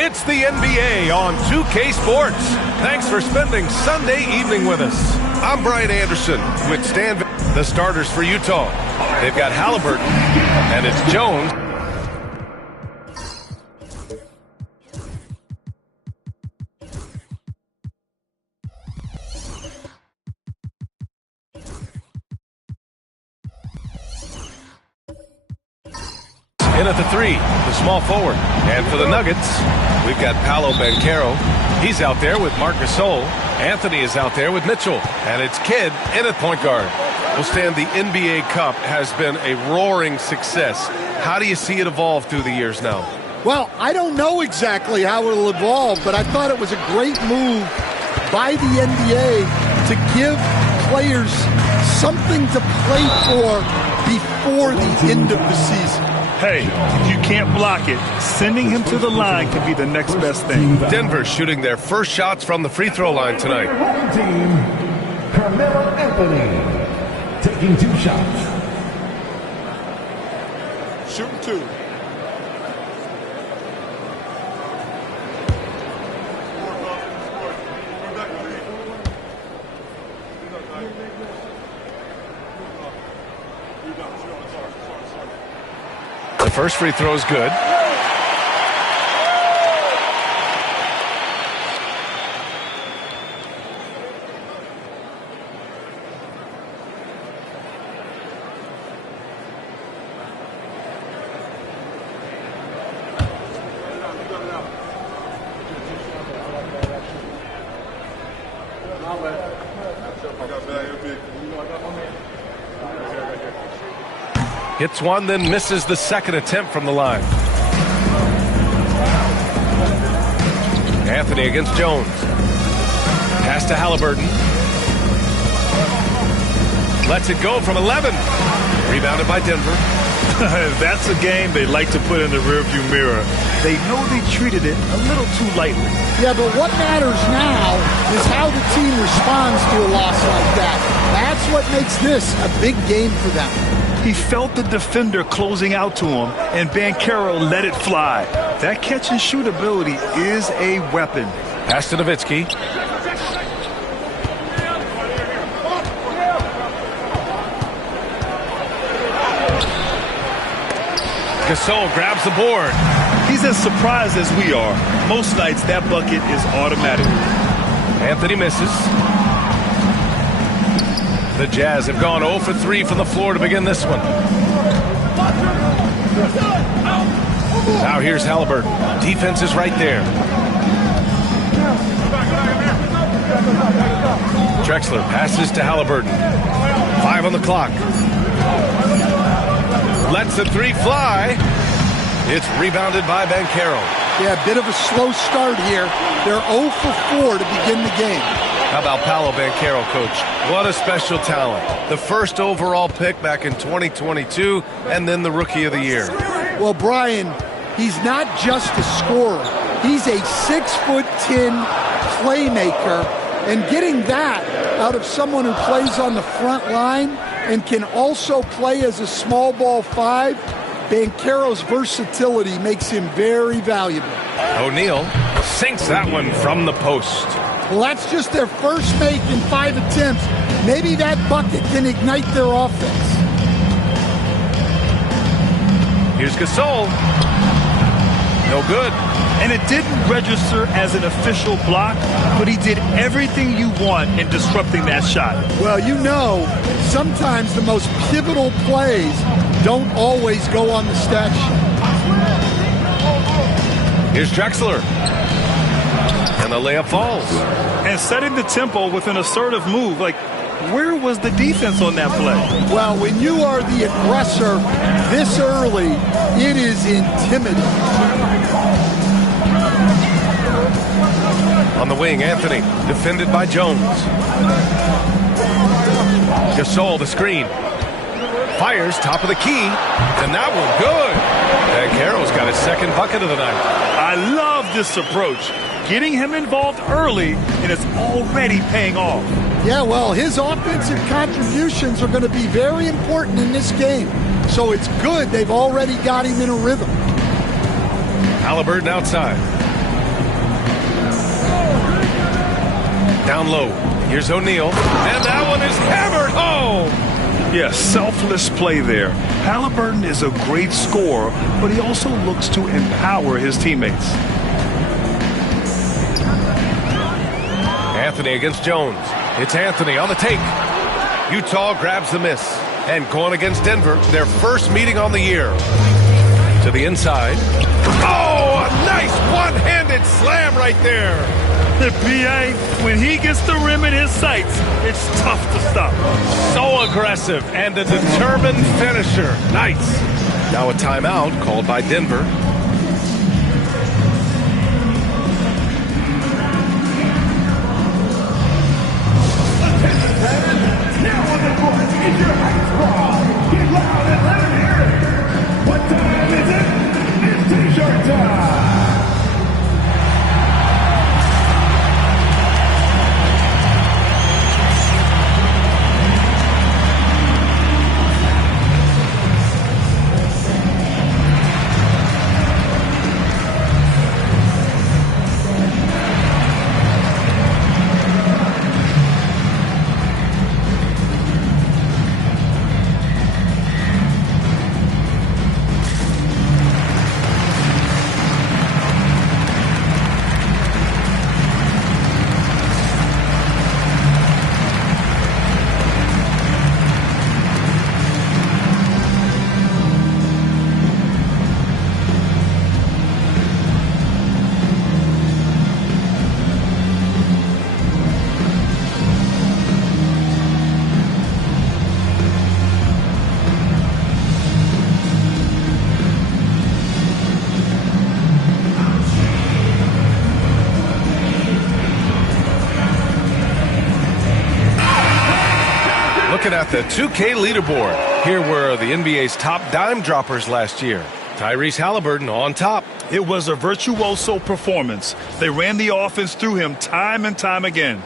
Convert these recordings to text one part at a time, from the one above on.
It's the NBA on 2K Sports. Thanks for spending Sunday evening with us. I'm Brian Anderson with Stan. The starters for Utah. They've got Halliburton, and it's Jones. In at the three, the small forward. And for the Nuggets, we've got Paolo Banchero. He's out there with Marc Gasol. Anthony is out there with Mitchell. And it's Kidd in at point guard. Well, Stan, the NBA Cup has been a roaring success. How do you see it evolve through the years now? Well, I don't know exactly how it'll evolve, but I thought it was a great move by the NBA to give players something to play for before the end of the season. Hey, if you can't block it, sending him to the line can be the next best thing. Denver shooting their first shots from the free throw line tonight. One team, Carmelo Anthony, taking 2 shots. Shooting 2. The first free throw is good. Hits one, then misses the second attempt from the line. Anthony against Jones. Pass to Halliburton. Lets it go from 11. Rebounded by Denver. That's a game they like to put in the rearview mirror. They know they treated it a little too lightly. Yeah, but what matters now is how the team responds to a loss like that. That's what makes this a big game for them. He felt the defender closing out to him, and Banchero let it fly. That catch-and-shoot ability is a weapon. Pass to Nowitzki. Gasol grabs the board. He's as surprised as we are. Most nights, that bucket is automatic. Anthony misses. The Jazz have gone 0 for 3 from the floor to begin this one. Now here's Halliburton. Defense is right there. Drexler passes to Halliburton. 5 on the clock. Lets the three fly. It's rebounded by Banchero. Yeah, a bit of a slow start here. They're 0 for 4 to begin the game. How about Paolo Banchero, Coach? What a special talent. The first overall pick back in 2022, and then the Rookie of the Year. Well, Brian, he's not just a scorer. He's a 6'10" playmaker, and getting that out of someone who plays on the front line and can also play as a small ball 5, Banchero's versatility makes him very valuable. O'Neal sinks that one from the post. Well, that's just their first make in 5 attempts. Maybe that bucket can ignite their offense. Here's Gasol. No good. And it didn't register as an official block, but he did everything you want in disrupting that shot. Well, you know, sometimes the most pivotal plays don't always go on the stat sheet. Here's Drexler. And the layup falls. And setting the tempo with an assertive move. Like, where was the defense on that play? Well, when you are the aggressor this early, it is intimidating. On the wing, Anthony, defended by Jones. Gasol, the screen. Fires, top of the key, and that one good. Banchero's got his second bucket of the night. I love this approach. Getting him involved early, and it's already paying off. Yeah, well, his offensive contributions are going to be very important in this game. So it's good they've already got him in a rhythm. Halliburton outside. Down low. Here's O'Neal. And that one is hammered home. Yeah, selfless play there. Halliburton is a great scorer, but he also looks to empower his teammates. Anthony against Jones. It's Anthony on the take. Utah grabs the miss. And going against Denver, their first meeting on the year. To the inside. Oh, a nice one-handed slam right there. The PA, when he gets the rim in his sights, it's tough to stop. So aggressive and a determined finisher. Nice. Now a timeout called by Denver. Now on the court is your high squad. Get loud and let it hear it. What time is it? It's T-shirt time. Looking at the 2K leaderboard, here were the NBA's top dime droppers last year. Tyrese Halliburton on top. It was a virtuoso performance. They ran the offense through him time and time again.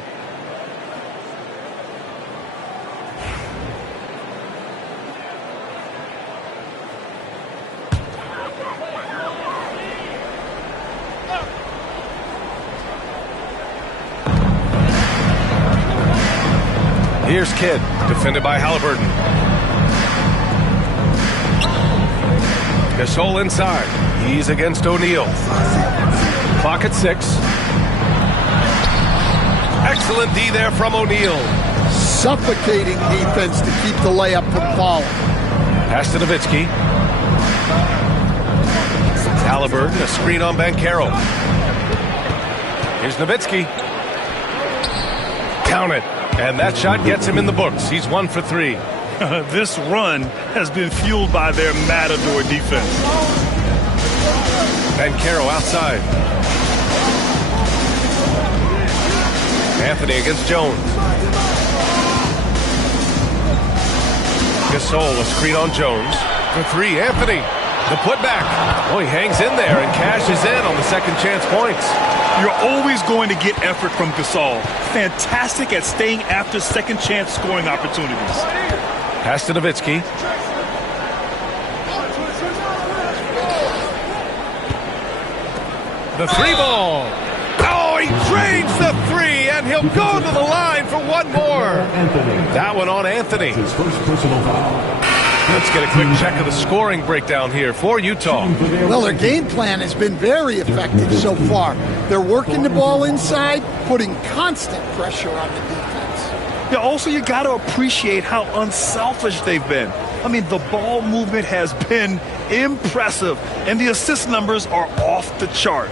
Here's Kidd, defended by Halliburton. Gasol inside. He's against O'Neal. Clock at 6. Excellent D there from O'Neal. Suffocating defense to keep the layup from falling. Pass to Nowitzki. Halliburton, a screen on Banchero. Here's Nowitzki. Count it. And that shot gets him in the books. He's 1 for 3. This run has been fueled by their matador defense. Banchero outside. Anthony against Jones. Gasol, a screen on Jones. For 3, Anthony. The putback. Oh, he hangs in there and cashes in on the second chance points. You're always going to get effort from Gasol. Fantastic at staying after second chance scoring opportunities. Pass to Nowitzki. The 3 ball. Oh, he drains the 3, and he'll go to the line for one more. That one on Anthony. His first personal foul. Let's get a quick check of the scoring breakdown here for Utah. Well, their game plan has been very effective so far. They're working the ball inside, putting constant pressure on the defense. Yeah, also, you got to appreciate how unselfish they've been. I mean, the ball movement has been impressive, and the assist numbers are off the chart.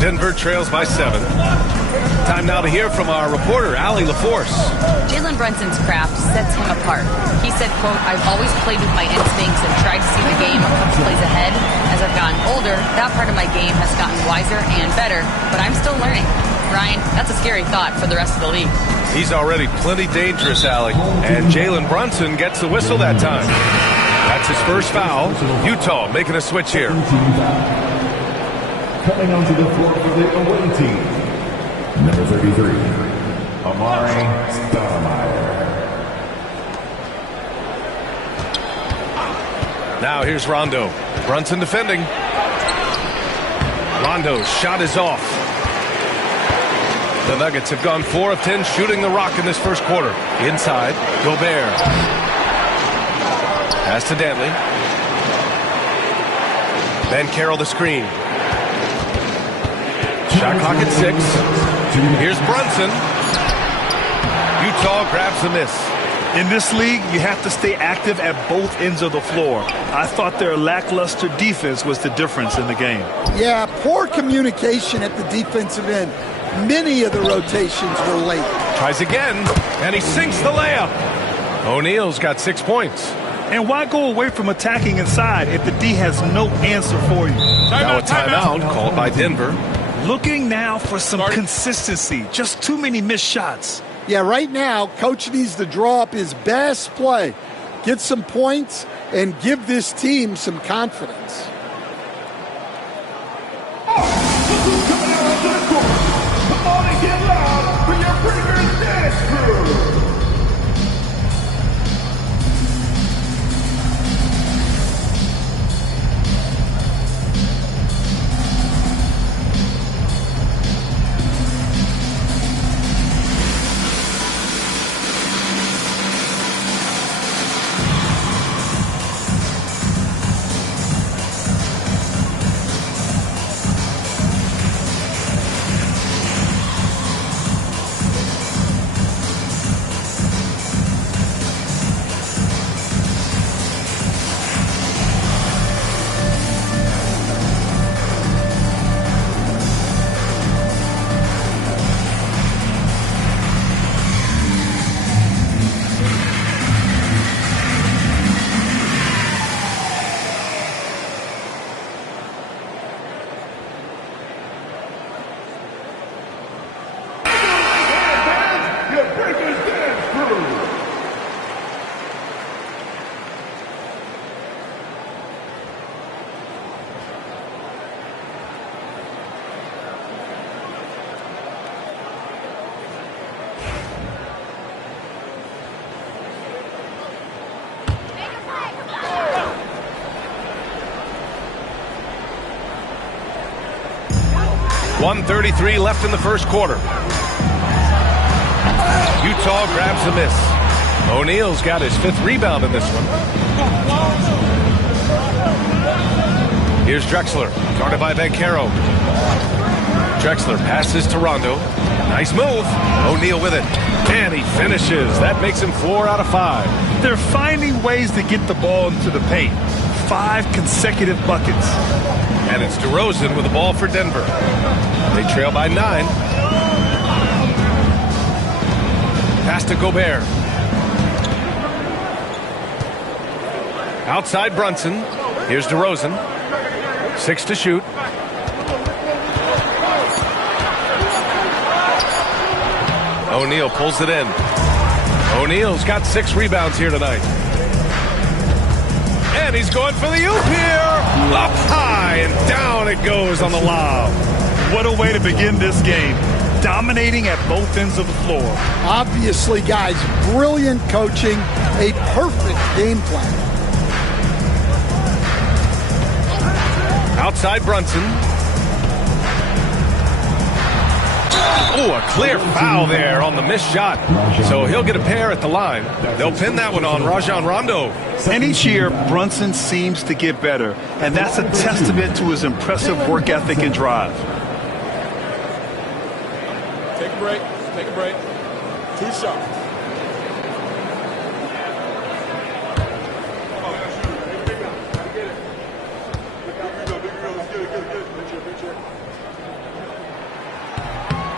Denver trails by 7. Time now to hear from our reporter, Allie LaForce. Jalen Brunson's craft sets him apart. He said, quote, "I've always played with my instincts and tried to see the game a couple plays ahead. As I've gotten older, that part of my game has gotten wiser and better, but I'm still learning." Ryan, that's a scary thought for the rest of the league. He's already plenty dangerous, Allie. And Jalen Brunson gets the whistle that time. That's his first foul. Utah making a switch here. Coming onto the floor for the away team, number 33, Amari Stoudemire. Now here's Rondo. Brunson defending. Rondo's shot is off. The Nuggets have gone 4 of 10 shooting the rock in this first quarter. Inside, Gobert. Pass to Dantley. Banchero the screen. Shot clock at 6. Here's Brunson. Utah grabs the miss. In this league, you have to stay active at both ends of the floor. I thought their lackluster defense was the difference in the game. Yeah, poor communication at the defensive end. Many of the rotations were late. Tries again, and he sinks the layup. O'Neal's got 6 points. And why go away from attacking inside if the D has no answer for you? Now a timeout called by Denver. Looking now for some consistency. Just too many missed shots. Yeah, right now, Coach needs to draw up his best play, get some points, and give this team some confidence. Coming out onto the court. Come on and get loud for your Breakers Dance Crew. .133 left in the first quarter. Utah grabs the miss. O'Neal's got his 5th rebound in this one. Here's Drexler, guarded by Banchero. Drexler passes to Rondo. Nice move. O'Neal with it. And he finishes. That makes him 4 out of 5. They're finding ways to get the ball into the paint. 5 consecutive buckets. And it's DeRozan with the ball for Denver. They trail by 9. Pass to Gobert. Outside Brunson. Here's DeRozan. 6 to shoot. O'Neal pulls it in. O'Neal's got 6 rebounds here tonight. And he's going for the oop here. Up high and down it goes on the lob. What a way to begin this game. Dominating at both ends of the floor. Obviously, guys, brilliant coaching, a perfect game plan. Outside Brunson. Oh, a clear foul there on the missed shot. So he'll get a pair at the line. They'll pin that one on Rajon Rondo. And each year, Brunson seems to get better. And that's a testament to his impressive work ethic and drive. Take a break. Take a break. 2 shots.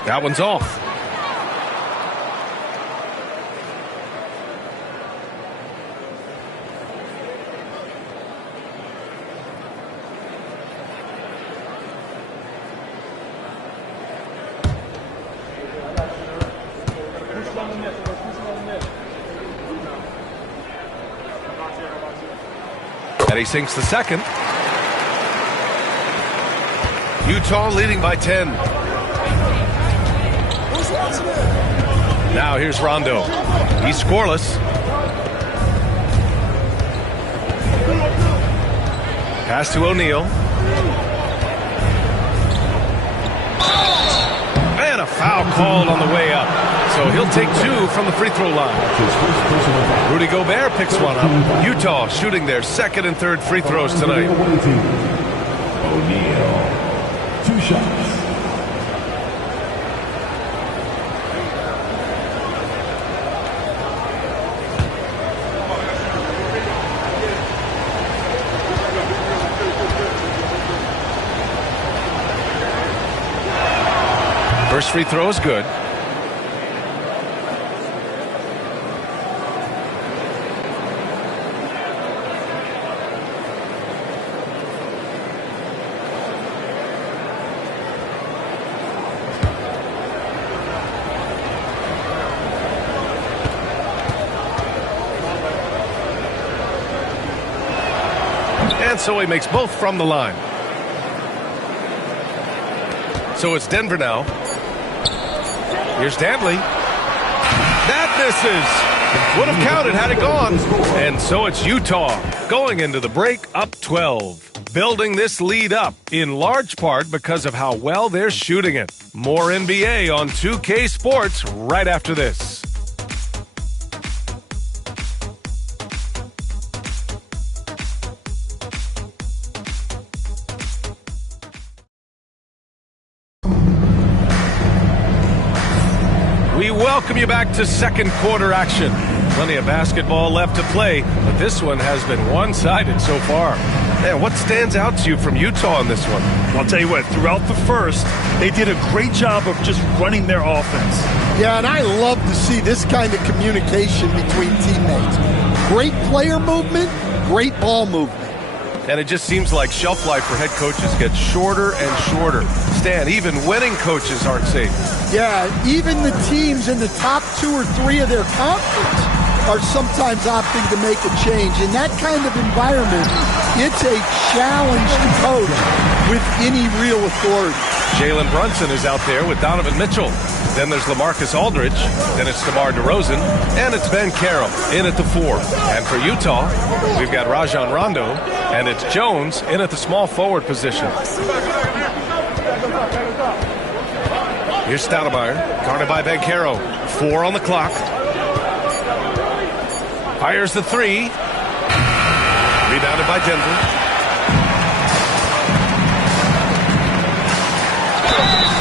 That one's off. And he sinks the second. Utah leading by 10. Now here's Rondo. He's scoreless. Pass to O'Neal. And a foul called on the way up. So he'll take 2 from the free throw line. Rudy Gobert picks one up. Utah shooting their second and third free throws tonight. O'Neal. 2 shots. First free throw is good. And so he makes both from the line. So it's Denver now. Here's Dantley. That misses. Would have counted had it gone. And so it's Utah going into the break up 12. Building this lead up in large part because of how well they're shooting it. More NBA on 2K Sports right after this. We welcome you back to second quarter action. Plenty of basketball left to play, but this one has been one-sided so far. Man, what stands out to you from Utah in this one? I'll tell you what, throughout the first, they did a great job of just running their offense. Yeah, and I love to see this kind of communication between teammates. Great player movement, great ball movement. And it just seems like shelf life for head coaches gets shorter and shorter. Stan, even winning coaches aren't safe. Yeah, even the teams in the top 2 or 3 of their conference are sometimes opting to make a change. In that kind of environment, it's a challenge to coach with any real authority. Jalen Brunson is out there with Donovan Mitchell. Then there's LaMarcus Aldridge. Then it's DeMar DeRozan. And it's Ben Carroll in at the 4. And for Utah, we've got Rajon Rondo. And it's Jones in at the small forward position. Here's Stoudemire, guarded by Ben Carroll. 4 on the clock. Fires the 3. Rebounded by Denver.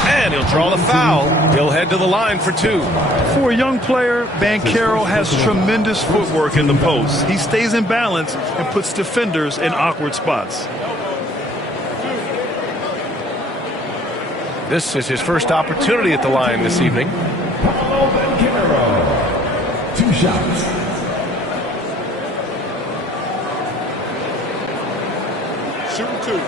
And he'll draw the foul. He'll head to the line for 2. For a young player, Banchero has tremendous footwork in the post. He stays in balance and puts defenders in awkward spots. This is his first opportunity at the line this evening. Banchero. 2 shots. Shooting 2.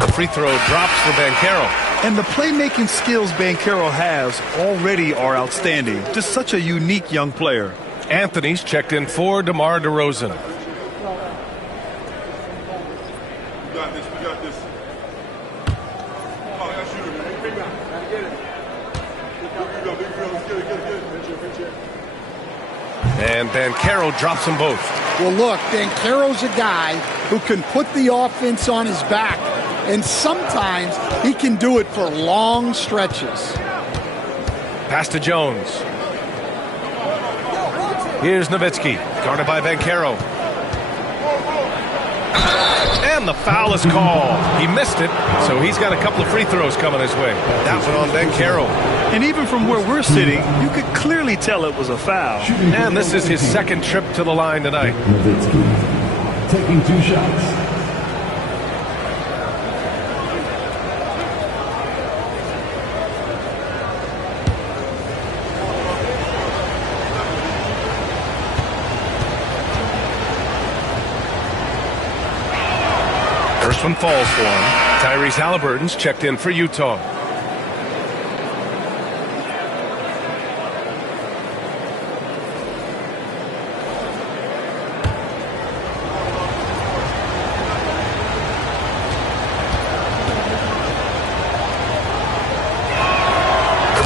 The free throw drops for Banchero. And the playmaking skills Banchero has already are outstanding. Just such a unique young player. Anthony's checked in for DeMar DeRozan. We got this. We got this. Oh, that's shooter, man. Big man. Gotta get it. Big drill. Let's get it. Get it. And Banchero drops them both. Well, look, Banchero's a guy who can put the offense on his back, and sometimes he can do it for long stretches. Pass to Jones. Here's Nowitzki, guarded by Banchero. And the foul is called. He missed it, so he's got a couple of free throws coming his way. That one on Banchero. And even from where we're sitting, you could clearly tell it was a foul. And this is his second trip to the line tonight. Nowitzki taking 2 shots. First one falls for him. Tyrese Halliburton's checked in for Utah.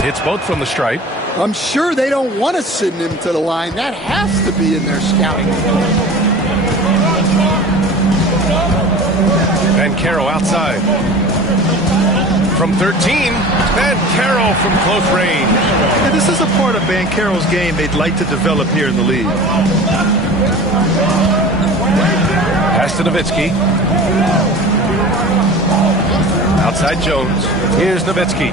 Hits both from the stripe. I'm sure they don't want to send him to the line. That has to be in their scouting. Bancaro outside. From 13, Bancaro from close range. And this is a part of Bancaro's game they'd like to develop here in the league. Pass to Nowitzki. Outside Jones. Here's Nowitzki.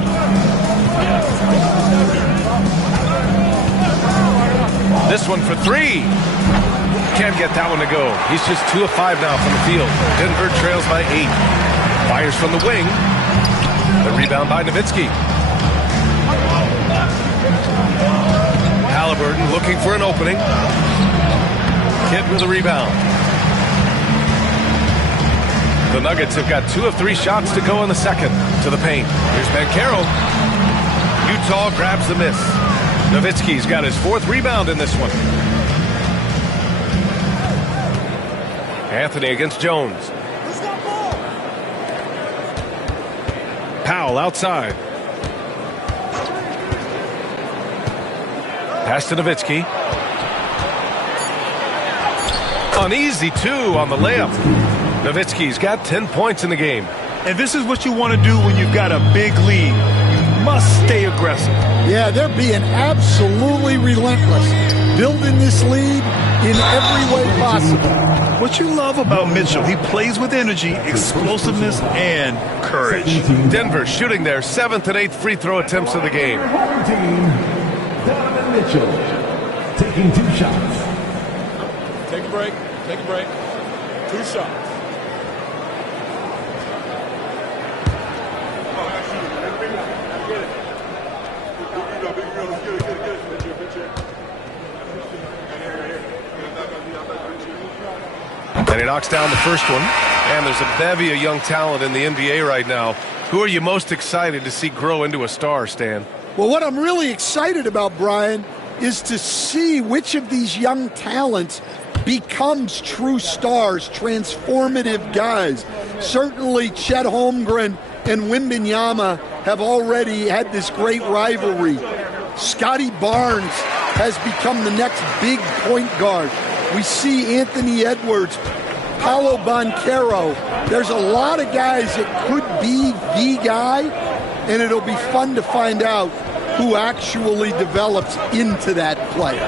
This one for 3. Can't get that one to go. He's just 2 of 5 now from the field. Denver trails by 8. Fires from the wing. The rebound by Nowitzki. Halliburton looking for an opening. Kidd with a rebound. The Nuggets have got 2 of 3 shots to go in the second. To the paint. Here's Bancaro. Utah grabs the miss. Nowitzki's got his 4th rebound in this one. Anthony against Jones. Powell outside. Pass to Nowitzki. An easy 2 on the layup. Nowitzki's got 10 points in the game. And this is what you want to do when you've got a big lead. You must stay aggressive. Yeah, they're being absolutely relentless, building this lead in every way possible. What you love about Mitchell, he plays with energy, explosiveness, and courage. Denver shooting their 7th and 8th free throw attempts of the game. Home team, Donovan Mitchell, taking 2 shots. Take a break. Take a break. 2 shots. And he knocks down the first one. And there's a bevy of young talent in the NBA right now. Who are you most excited to see grow into a star, Stan? Well, what I'm really excited about, Brian, is to see which of these young talents becomes true stars, transformative guys. Certainly Chet Holmgren and Wembanyama have already had this great rivalry. Scotty Barnes has become the next big point guard. We see Anthony Edwards, Paolo Banchero. There's a lot of guys that could be the guy, and it'll be fun to find out who actually develops into that player.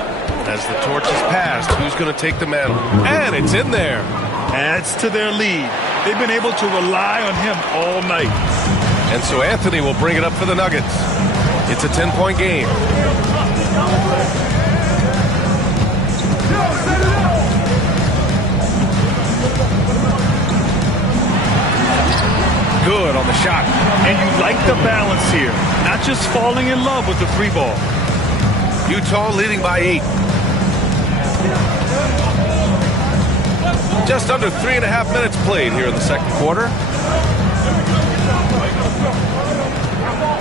As the torch is passed, who's going to take the mantle? And it's in there. Adds to their lead. They've been able to rely on him all night. And so Anthony will bring it up for the Nuggets. It's a 10-point game. Good on the shot. And you like the balance here. Not just falling in love with the 3 ball. Utah leading by 8. Just under 3.5 minutes played here in the second quarter.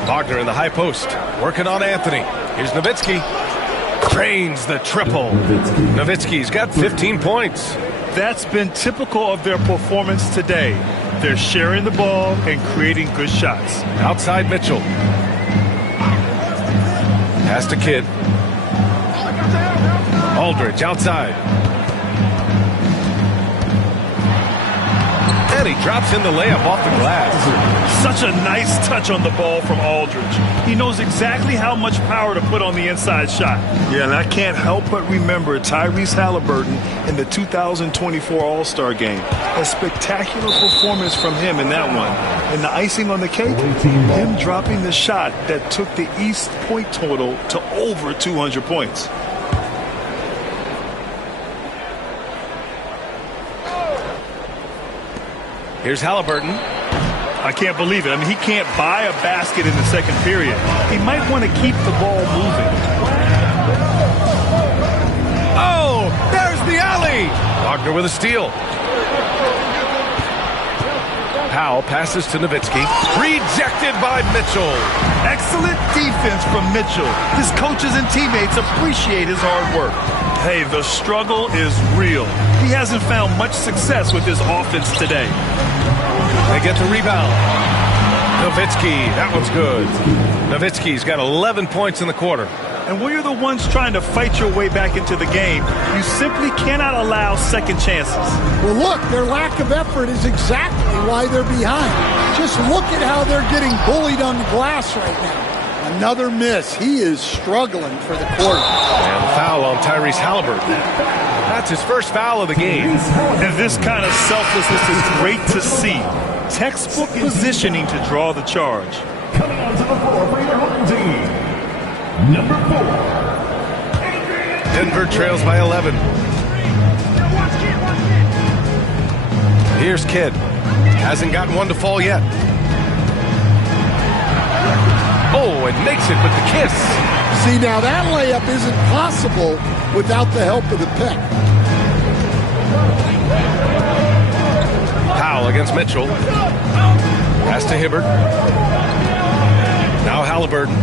Wagner in the high post, working on Anthony. Here's Nowitzki. Drains the triple. Nowitzki's got 15 points. That's been typical of their performance today. They're sharing the ball and creating good shots. Outside Mitchell. Pass to Kidd. Aldridge outside. And he drops in the layup off the glass. Such a nice touch on the ball from Aldridge. He knows exactly how much power to put on the inside shot. Yeah, and I can't help but remember Tyrese Halliburton in the 2024 All-Star Game. A spectacular performance from him in that one. And the icing on the cake, him dropping the shot that took the East point total to over 200 points. Here's Halliburton. I can't believe it. I mean, he can't buy a basket in the second period. He might want to keep the ball moving. Oh, there's the alley. Wagner with a steal. Powell passes to Nowitzki. Rejected by Mitchell. Excellent defense from Mitchell. His coaches and teammates appreciate his hard work. Hey, the struggle is real. He hasn't found much success with his offense today. They get the rebound. Nowitzki, that one's good. Nowitzki's got 11 points in the quarter. And when you're the ones trying to fight your way back into the game, you simply cannot allow second chances. Well, look, their lack of effort is exactly why they're behind. Just look at how they're getting bullied on the glass right now. Another miss. He is struggling for the quarter. And foul on Tyrese Halliburton. That's his first foul of the game. And this kind of selflessness is great to see. Textbook positioning to draw the charge. Coming onto the floor for your home team. Number 4. Denver trails by 11. Here's Kidd. Hasn't gotten one to fall yet. Oh, and makes it with the kiss. See, now that layup isn't possible without the help of the pick. Powell against Mitchell. Pass to Hibbert. Now Halliburton.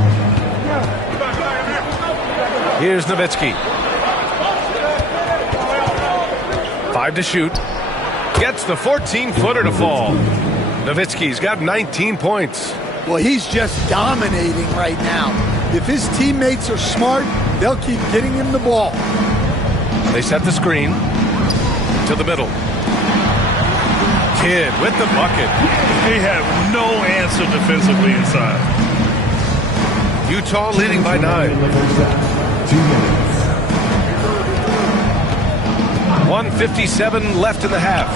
Here's Nowitzki. 5 to shoot. Gets the 14-footer to fall. Nowitzki's got 19 points. Well, he's just dominating right now. If his teammates are smart, they'll keep getting him the ball. They set the screen to the middle. Kidd with the bucket. They have no answer defensively inside. Utah leading by 9. 2 minutes. 1:57 left in the half.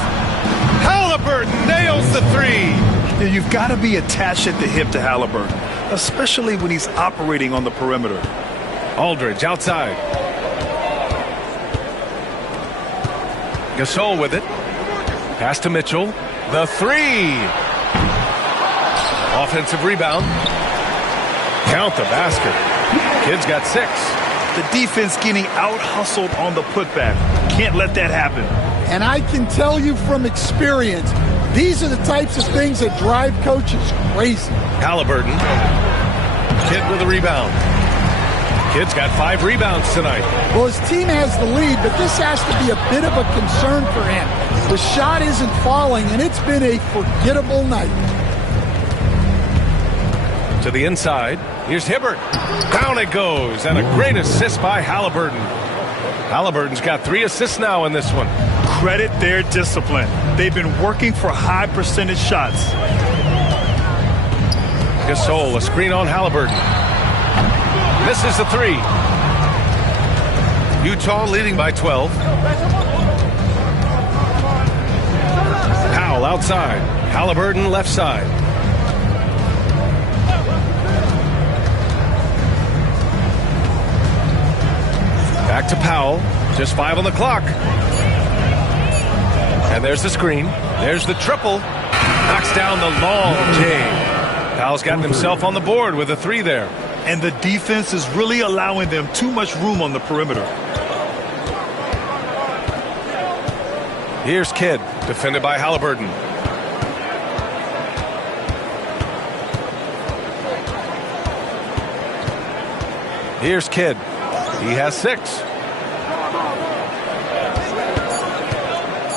Halliburton nails the 3. Yeah, you've got to be attached at the hip to Halliburton, especially when he's operating on the perimeter. Aldridge outside. Gasol with it. Pass to Mitchell. The 3. Offensive rebound. Count the basket. Kidd's got 6. The defense getting out-hustled on the putback. Can't let that happen. And I can tell you from experience, these are the types of things that drive coaches crazy. Halliburton. Kidd with a rebound. Kidd's got 5 rebounds tonight. Well, his team has the lead, but this has to be a bit of a concern for him. The shot isn't falling, and it's been a forgettable night. To the inside. Here's Hibbert. Down it goes. And a great assist by Halliburton. Halliburton's got 3 assists now in this one. Credit their discipline. They've been working for high percentage shots. Gasol, a screen on Halliburton. Misses the 3. Utah leading by 12. Powell outside. Halliburton left side. Back to Powell. Just 5 on the clock. And there's the screen. There's the triple. Knocks down the long J. Powell's gotten himself on the board with a 3 there. And the defense is really allowing them too much room on the perimeter. Here's Kidd, defended by Halliburton. Here's Kidd. He has 6.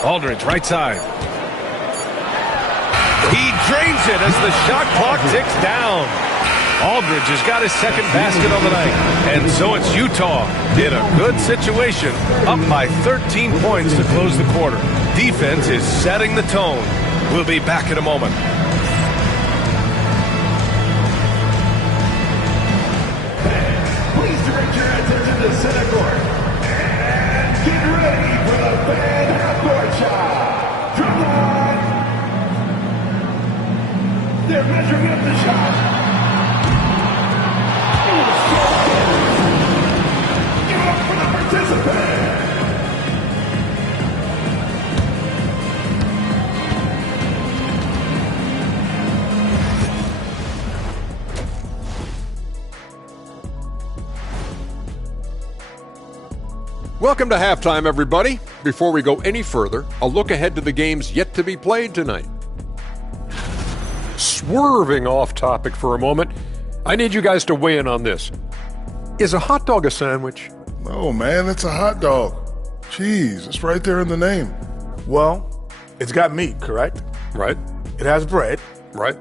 Aldridge, right side. He drains it as the shot clock ticks down. Aldridge has got his second basket on the night. And so it's Utah in a good situation, up by 13 points to close the quarter. Defense is setting the tone. We'll be back in a moment. Please direct your attention to center court. And get ready for the fan half-court shot. Drum line. They're measuring up the shot. Give it up for the participant. Welcome to halftime, everybody. Before we go any further, a look ahead to the games yet to be played tonight. Swerving off topic for a moment, I need you guys to weigh in on this. Is a hot dog a sandwich? No, man, it's a hot dog. Cheese, it's right there in the name. Well, it's got meat, correct? Right, It has bread, right.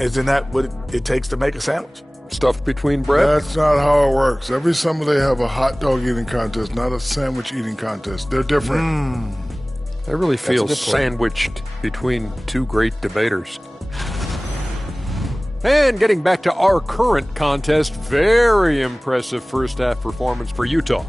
Isn't that what it takes to make a sandwich? Stuffed between bread? That's not how it works. Every summer they have a hot dog eating contest, not a sandwich eating contest. They're different. I really feel sandwiched between two great debaters. And getting back to our current contest, very impressive first half performance for Utah.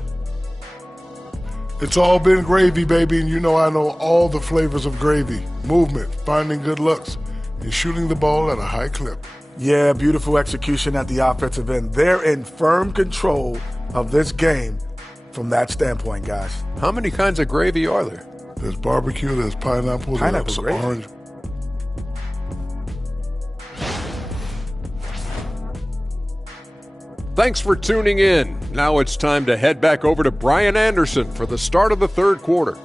It's all been gravy, baby, and you know I know all the flavors of gravy. Movement, finding good looks, and shooting the ball at a high clip. Yeah, beautiful execution at the offensive end. They're in firm control of this game from that standpoint, guys. How many kinds of gravy are there? There's barbecue, there's pineapple, there's gravy. orange. Thanks for tuning in. Now it's time to head back over to Brian Anderson for the start of the third quarter.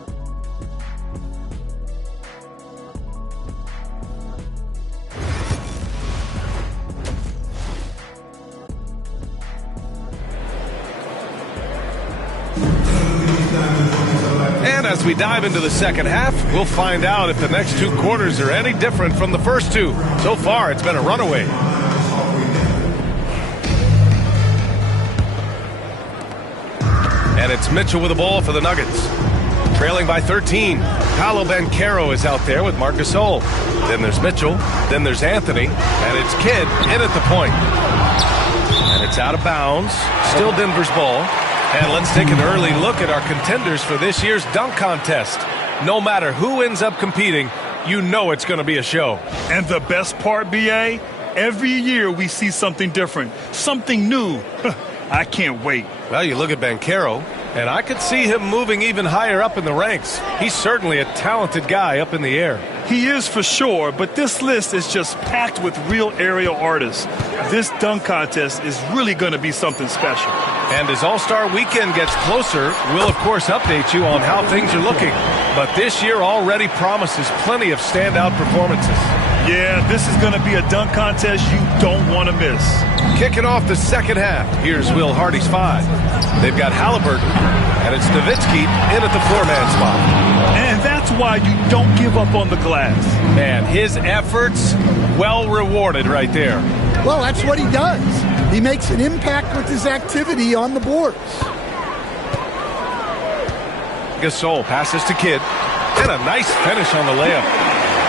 And as we dive into the second half, we'll find out if the next two quarters are any different from the first two. So far, it's been a runaway. And it's Mitchell with the ball for the Nuggets. Trailing by 13. Paolo Banchero is out there with Marc Gasol. Then there's Mitchell. Then there's Anthony. And it's Kidd in at the point. And it's out of bounds. Still Denver's ball. And let's take an early look at our contenders for this year's dunk contest. No matter who ends up competing, you know it's going to be a show. And the best part, B.A., every year we see something different, something new. I can't wait. Well, you look at Banchero, and I could see him moving even higher up in the ranks. He's certainly a talented guy up in the air. He is for sure, but this list is just packed with real aerial artists. This dunk contest is really going to be something special. And as All-Star Weekend gets closer, we'll, of course, update you on how things are looking. But this year already promises plenty of standout performances. Yeah, this is going to be a dunk contest you don't want to miss. Kicking off the second half, here's Will Hardy's five. They've got Halliburton, and it's Nowitzki in at the four-man spot. And that's why you don't give up on the glass. Man, his efforts well rewarded right there. Well, that's what he does. He makes an impact with his activity on the boards. Gasol passes to Kidd, and a nice finish on the layup.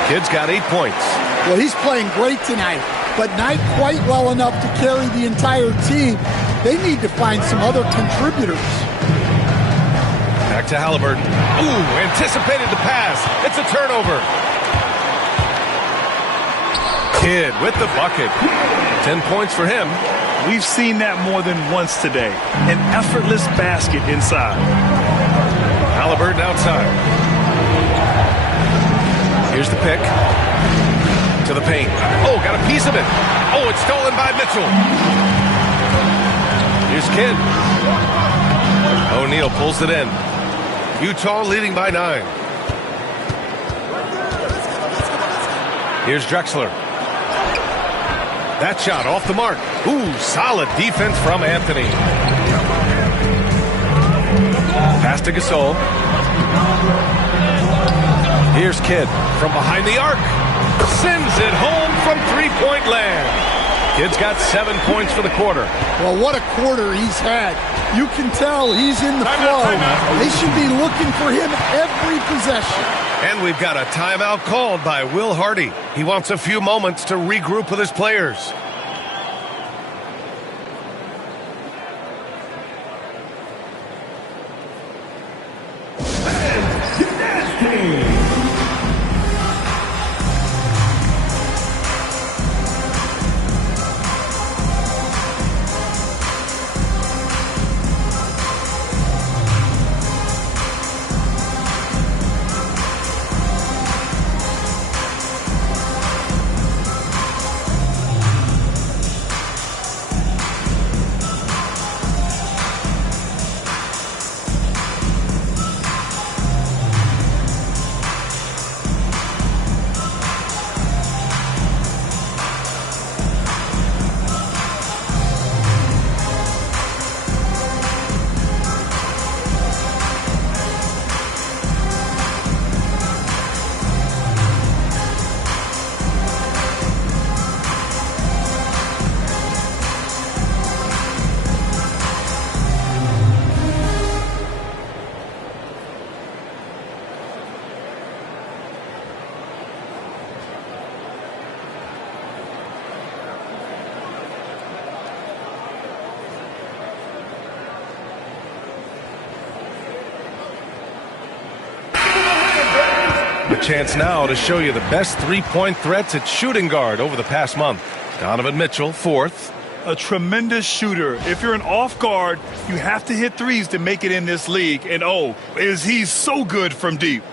Kidd's got 8 points. Well, he's playing great tonight, but not quite well enough to carry the entire team. They need to find some other contributors. Back to Halliburton. Ooh, anticipated the pass. It's a turnover. Kidd with the bucket. 10 points for him. We've seen that more than once today. An effortless basket inside. Halliburton outside. Here's the pick. To the paint. Oh, got a piece of it. Oh, it's stolen by Mitchell. Here's Kidd. O'Neal pulls it in. Utah leading by 9. Here's Drexler. That shot off the mark. Ooh, solid defense from Anthony. Pass to Gasol. Here's Kidd from behind the arc. Sends it home from three-point land. Kidd's got 7 points for the quarter. Well, what a quarter he's had. You can tell he's in the flow. They should be looking for him every possession. And we've got a timeout called by Will Hardy. He wants a few moments to regroup with his players. chance now to show you the best three-point threats at shooting guard over the past month. Donovan Mitchell, fourth. A tremendous shooter. If you're an off guard, you have to hit threes to make it in this league. And oh, is he so good from deep.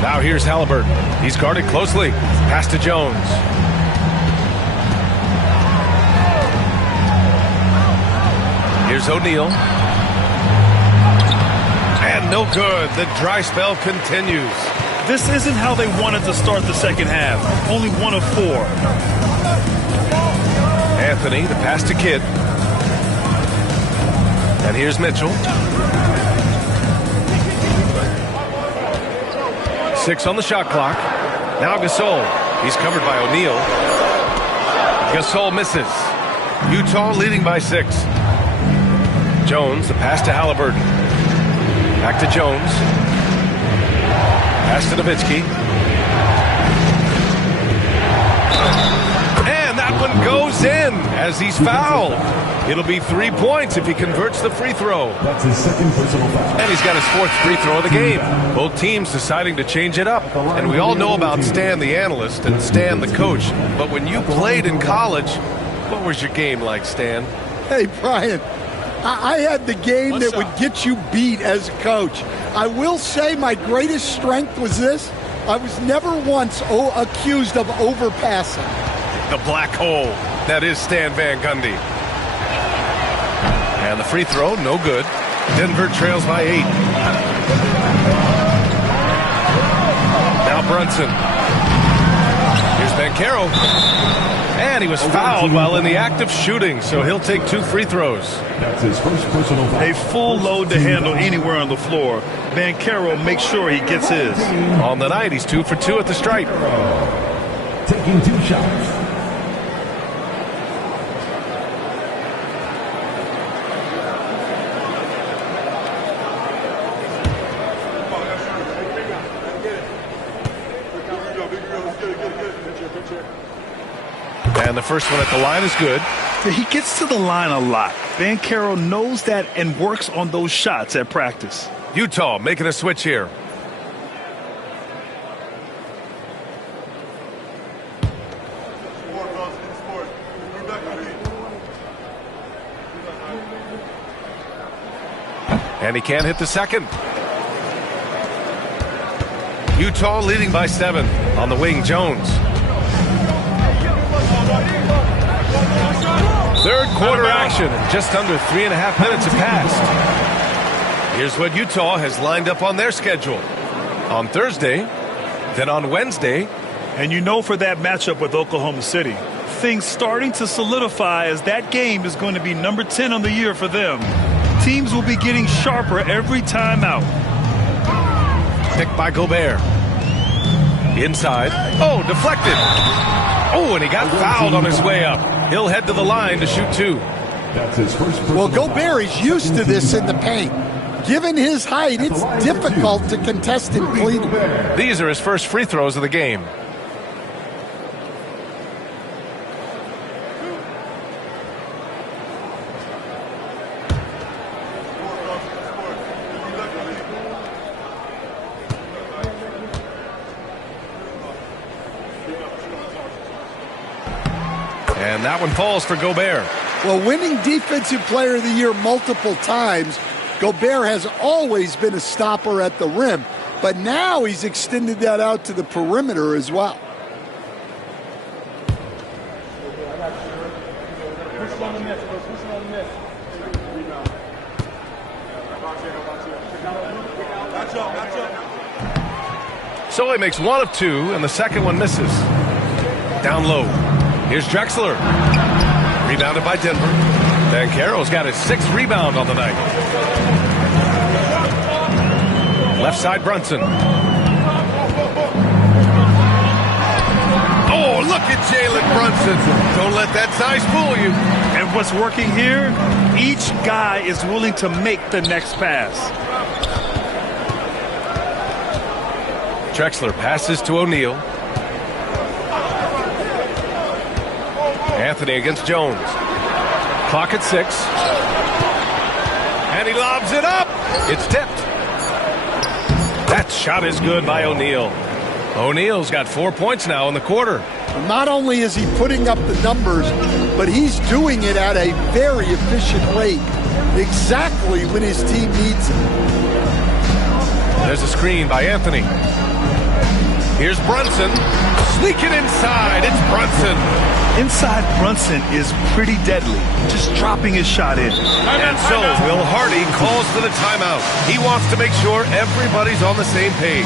Now here's Halliburton. He's guarded closely. Pass to Jones. Here's O'Neal. And no good. The dry spell continues. This isn't how they wanted to start the second half. Only 1 of 4. Anthony, the pass to Kidd. And here's Mitchell. 6 on the shot clock. Now Gasol. He's covered by O'Neal. Gasol misses. Utah leading by 6. Jones, the pass to Halliburton. Back to Jones. Pass to Nowitzki. And that one goes in as he's fouled. It'll be 3 points if he converts the free throw. That's his second personal foul. And he's got his 4th free throw of the game. Both teams deciding to change it up. And we all know about Stan the analyst and Stan the coach. But when you played in college, what was your game like, Stan? Hey, Brian, I had the game that would get you beat as a coach. I will say my greatest strength was this. I was never once accused of overpassing. The black hole. That is Stan Van Gundy. And the free throw, no good. Denver trails by 8. Now Brunson. Here's Banchero. And he was fouled while in the act of shooting, so he'll take 2 free throws. That's his first personal foul. A full load to handle anywhere on the floor. Banchero makes sure he gets his. On the night, he's 2 for 2 at the stripe. Taking 2 shots. And the first one at the line is good. He gets to the line a lot. Banchero knows that and works on those shots at practice. Utah making a switch here. And he can't hit the second. Utah leading by 7. On the wing, Jones. Third quarter action. Just under 3.5 minutes have passed. Here's what Utah has lined up on their schedule. On Thursday, then on Wednesday. And you know, for that matchup with Oklahoma City, things starting to solidify as that game is going to be number 10 on the year for them. Teams will be getting sharper every time out. Picked by Gobert. Inside. Oh, deflected. Oh, and he got fouled on his way up. He'll head to the line to shoot 2. That's his first. Well, Gobert is used to this in the paint. Given his height, it's difficult to contest him cleanly. These are his first free throws of the game. And that one falls for Gobert. Well, winning Defensive Player of the Year multiple times, Gobert has always been a stopper at the rim. But now he's extended that out to the perimeter as well. So he makes 1 of 2, and the second one misses. Down low. Here's Drexler. Rebounded by Denver. Banchero's got his 6th rebound on the night. Left side, Brunson. Oh, look at Jalen Brunson. Don't let that size fool you. And what's working here? Each guy is willing to make the next pass. Drexler passes to O'Neal. Anthony against Jones. Clock at 6. And he lobs it up. It's tipped. That shot is good by O'Neal. O'Neal's got 4 points now in the quarter. Not only is he putting up the numbers, but he's doing it at a very efficient rate, exactly when his team needs it. There's a screen by Anthony. Here's Brunson. Sneaking inside. It's Brunson. Inside Brunson is pretty deadly, just dropping his shot in. And so Will Hardy calls for the timeout. He wants to make sure everybody's on the same page.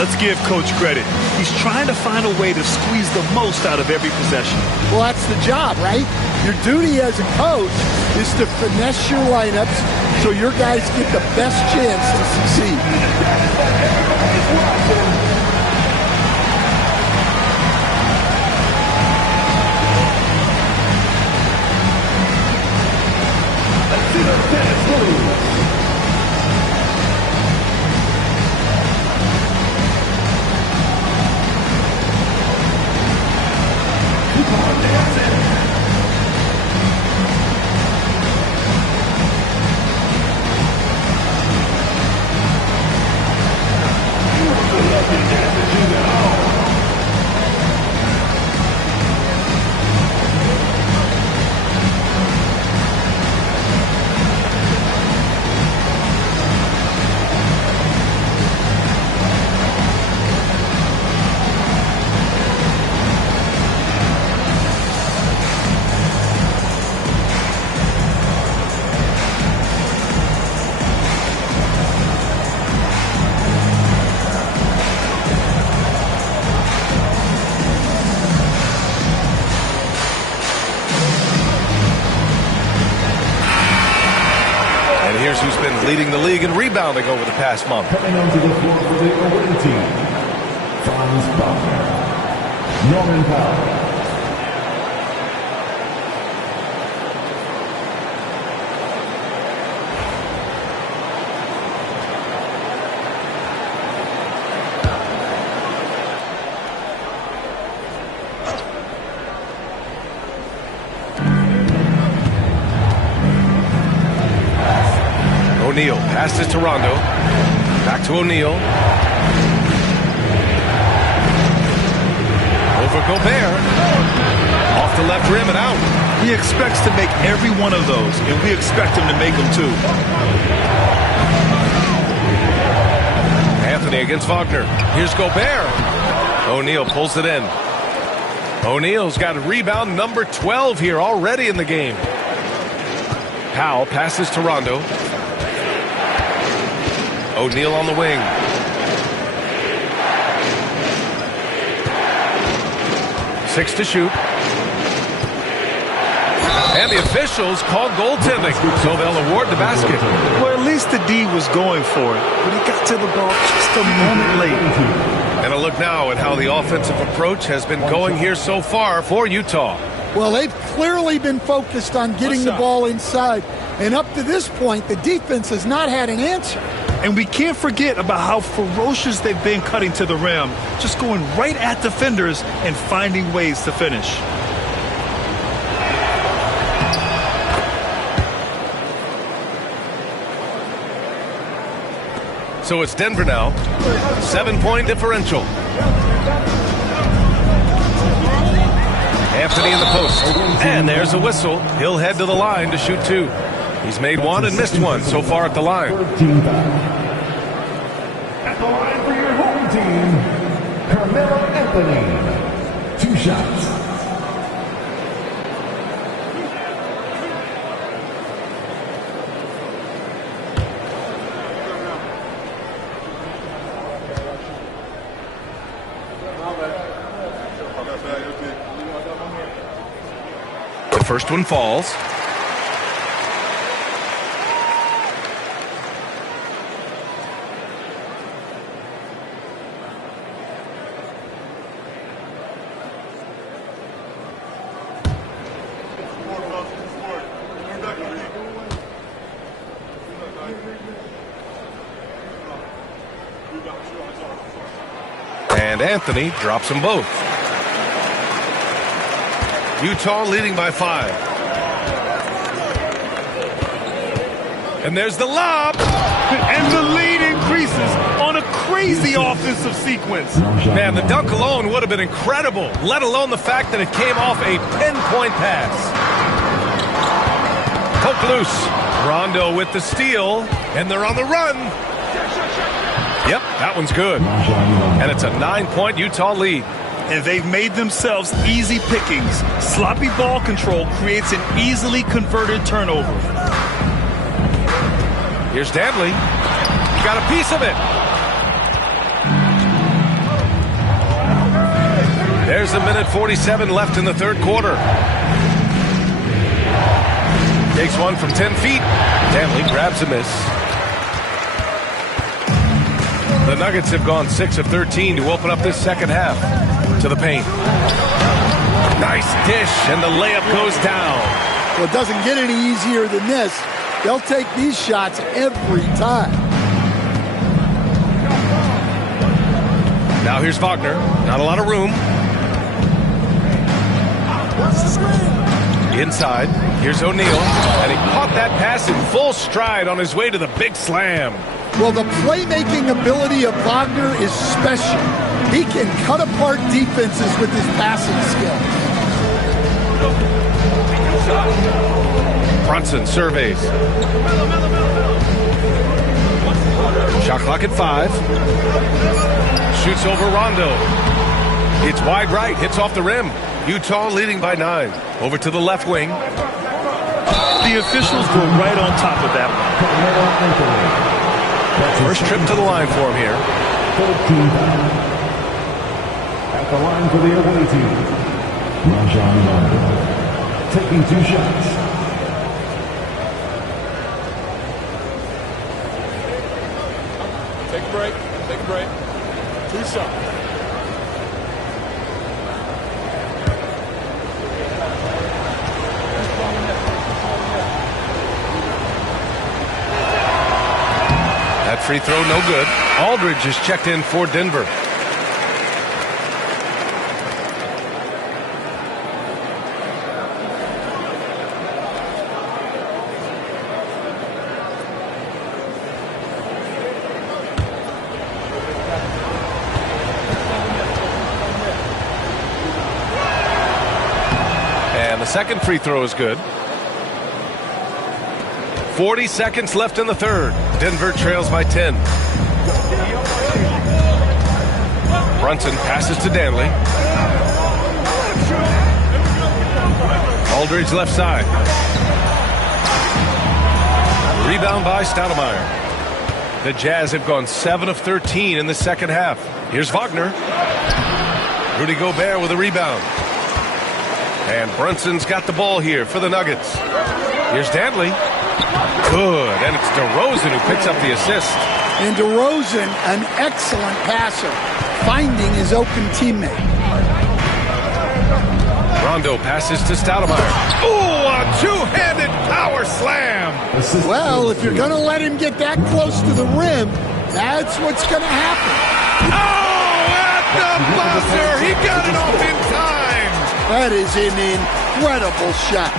Let's give Coach credit. He's trying to find a way to squeeze the most out of every possession. Well, that's the job, right? Your duty as a coach is to finesse your lineups so your guys get the best chance to succeed. Here's who's been leading the league in rebounding over the past month. Coming onto the floor for the away team, Franz Wagner, Norman Powell. O'Neal passes to Rondo. Back to O'Neal. Over Gobert. Off the left rim and out. He expects to make every one of those, and we expect him to make them too. Anthony against Wagner. Here's Gobert. O'Neal pulls it in. O'Neal's got rebound number 12 here already in the game. Powell passes to Rondo. O'Neal on the wing. Six to shoot. And the officials call goaltending, so they'll award the basket. Well, at least the D was going for it, but he got to the ball just a moment late. And a look now at how the offensive approach has been going here so far for Utah. Well, they've clearly been focused on getting the ball inside. And up to this point, the defense has not had an answer. And we can't forget about how ferocious they've been cutting to the rim, just going right at defenders and finding ways to finish. So it's Denver now. 7-point differential. Anthony in the post. And there's a whistle. He'll head to the line to shoot two. He's made one and missed one so far at the line. At the line for your home team, Carmelo Anthony. 2 shots. The first one falls. And Anthony drops them both. Utah leading by 5. And there's the lob. And the lead increases on a crazy offensive sequence. Man, the dunk alone would have been incredible, let alone the fact that it came off a pinpoint pass. Poke loose. Rondo with the steal, and they're on the run. Yep, that one's good. And it's a 9-point Utah lead. And they've made themselves easy pickings. Sloppy ball control creates an easily converted turnover. Here's Danley. Got a piece of it. There's a minute 47 left in the third quarter. Takes one from 10 feet. Danley grabs a miss. The Nuggets have gone 6 of 13 to open up this second half. To the paint. Nice dish, and the layup goes down. Well, it doesn't get any easier than this. They'll take these shots every time. Now here's Wagner. Not a lot of room. Inside. Here's O'Neal. And he caught that pass in full stride on his way to the big slam. Well, the playmaking ability of Wagner is special. He can cut apart defenses with his passing skill. Brunson surveys. Shot clock at 5. Shoots over Rondo. It's wide right. Hits off the rim. Utah leading by 9. Over to the left wing. The officials were right on top of that one. First trip to the line for him here. 13 at the line for the away team. Rajon Rondo taking 2 shots. Take a break. Take a break. 2 shots. That free throw no good. Aldridge is checked in for Denver. And the second free throw is good. 40 seconds left in the third. Denver trails by 10. Brunson passes to Danley. Aldridge left side. Rebound by Stoudemire. The Jazz have gone 7 of 13 in the second half. Here's Wagner. Rudy Gobert with a rebound. And Brunson's got the ball here for the Nuggets. Here's Danley. Good, and it's DeRozan who picks up the assist. And DeRozan, an excellent passer, finding his open teammate. Rondo passes to Stoudemire. Ooh, a two-handed power slam. Well, if you're going to let him get that close to the rim, that's what's going to happen. Oh, at the buzzer. He got it off in time. That is an incredible shot.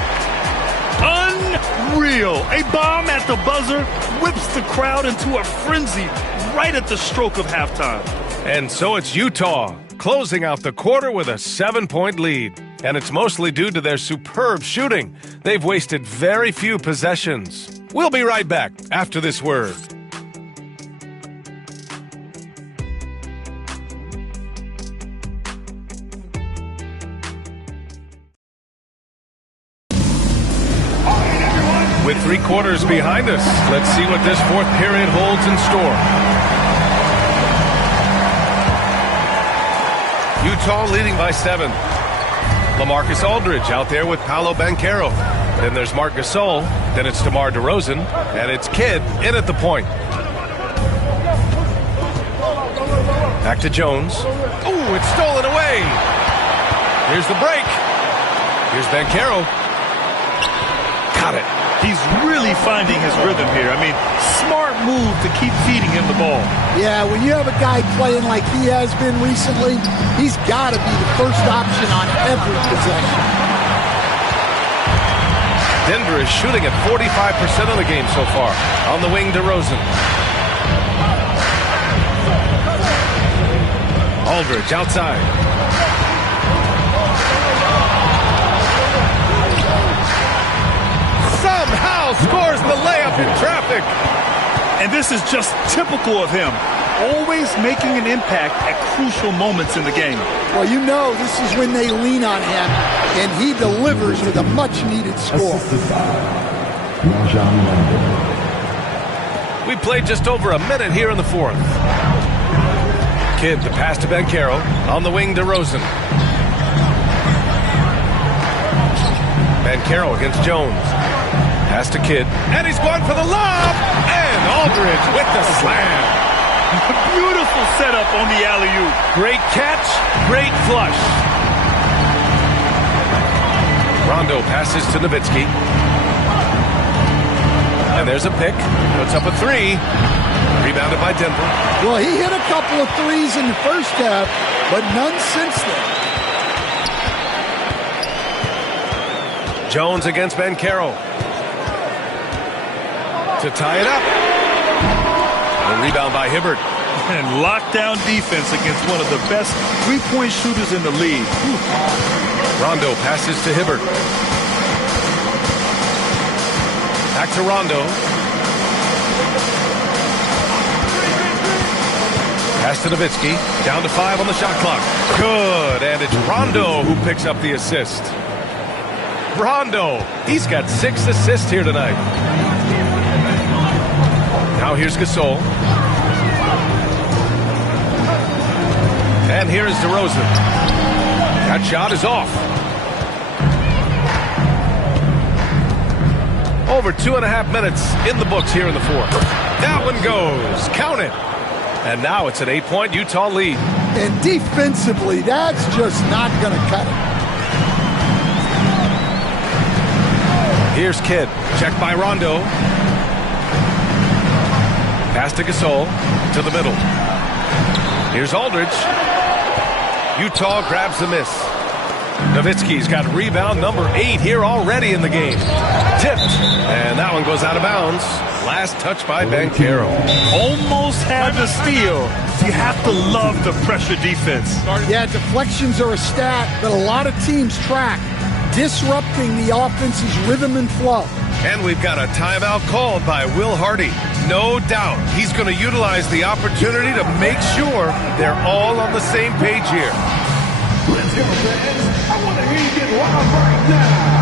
Unreal. A bomb at the buzzer whips the crowd into a frenzy right at the stroke of halftime. And so it's Utah closing out the quarter with a 7-point lead. And it's mostly due to their superb shooting. They've wasted very few possessions. We'll be right back after this word. With 3 quarters behind us, let's see what this fourth period holds in store. Utah leading by 7. LaMarcus Aldridge out there with Paolo Banchero. Then there's Marc Gasol. Then it's DeMar DeRozan. And it's Kidd in at the point. Back to Jones. Ooh, it's stolen away. Here's the break. Here's Banchero. Got it. He's really finding his rhythm here. I mean, smart move to keep feeding him the ball. Yeah, when you have a guy playing like he has been recently, he's got to be the first option on every possession. Denver is shooting at 45% of the game so far. On the wing, DeRozan. Aldridge outside. Somehow scores the layup in traffic. And this is just typical of him. Always making an impact at crucial moments in the game. Well, you know this is when they lean on him, and he delivers with a much-needed score. We played just over a minute here in the fourth. Kidd, the pass to Banchero. On the wing, DeRozan. Banchero against Jones. Pass to Kidd. And he's going for the lob! And Aldridge with the slam. Beautiful setup on the alley-oop. Great catch, great flush. Rondo passes to Nowitzki. And there's a pick. Puts up a three. Rebounded by Denver. Well, he hit a couple of threes in the first half, but none since then. Jones against Banchero. To tie it up. A rebound by Hibbert. And lockdown defense against one of the best three-point shooters in the league. Rondo passes to Hibbert. Back to Rondo. Pass to Nowitzki. Down to 5 on the shot clock. Good. And it's Rondo who picks up the assist. Rondo. He's got 6 assists here tonight. Now here's Gasol. And here is DeRozan. That shot is off. Over 2.5 minutes in the books here in the fourth. That one goes. Count it. And now it's an 8-point Utah lead. And defensively, that's just not going to cut it. Here's Kidd. Checked by Rondo. Pass to Gasol. To the middle. Here's Aldridge. Utah grabs the miss. Nowitzki's got rebound number 8 here already in the game. Tipped. And that one goes out of bounds. Last touch by Banchero. Almost had the steal. You have to love the pressure defense. Yeah, deflections are a stat that a lot of teams track, disrupting the offense's rhythm and flow. And we've got a timeout called by Will Hardy. No doubt he's going to utilize the opportunity to make sure they're all on the same page here. Let's go, fans. I want to hear you get loud right now.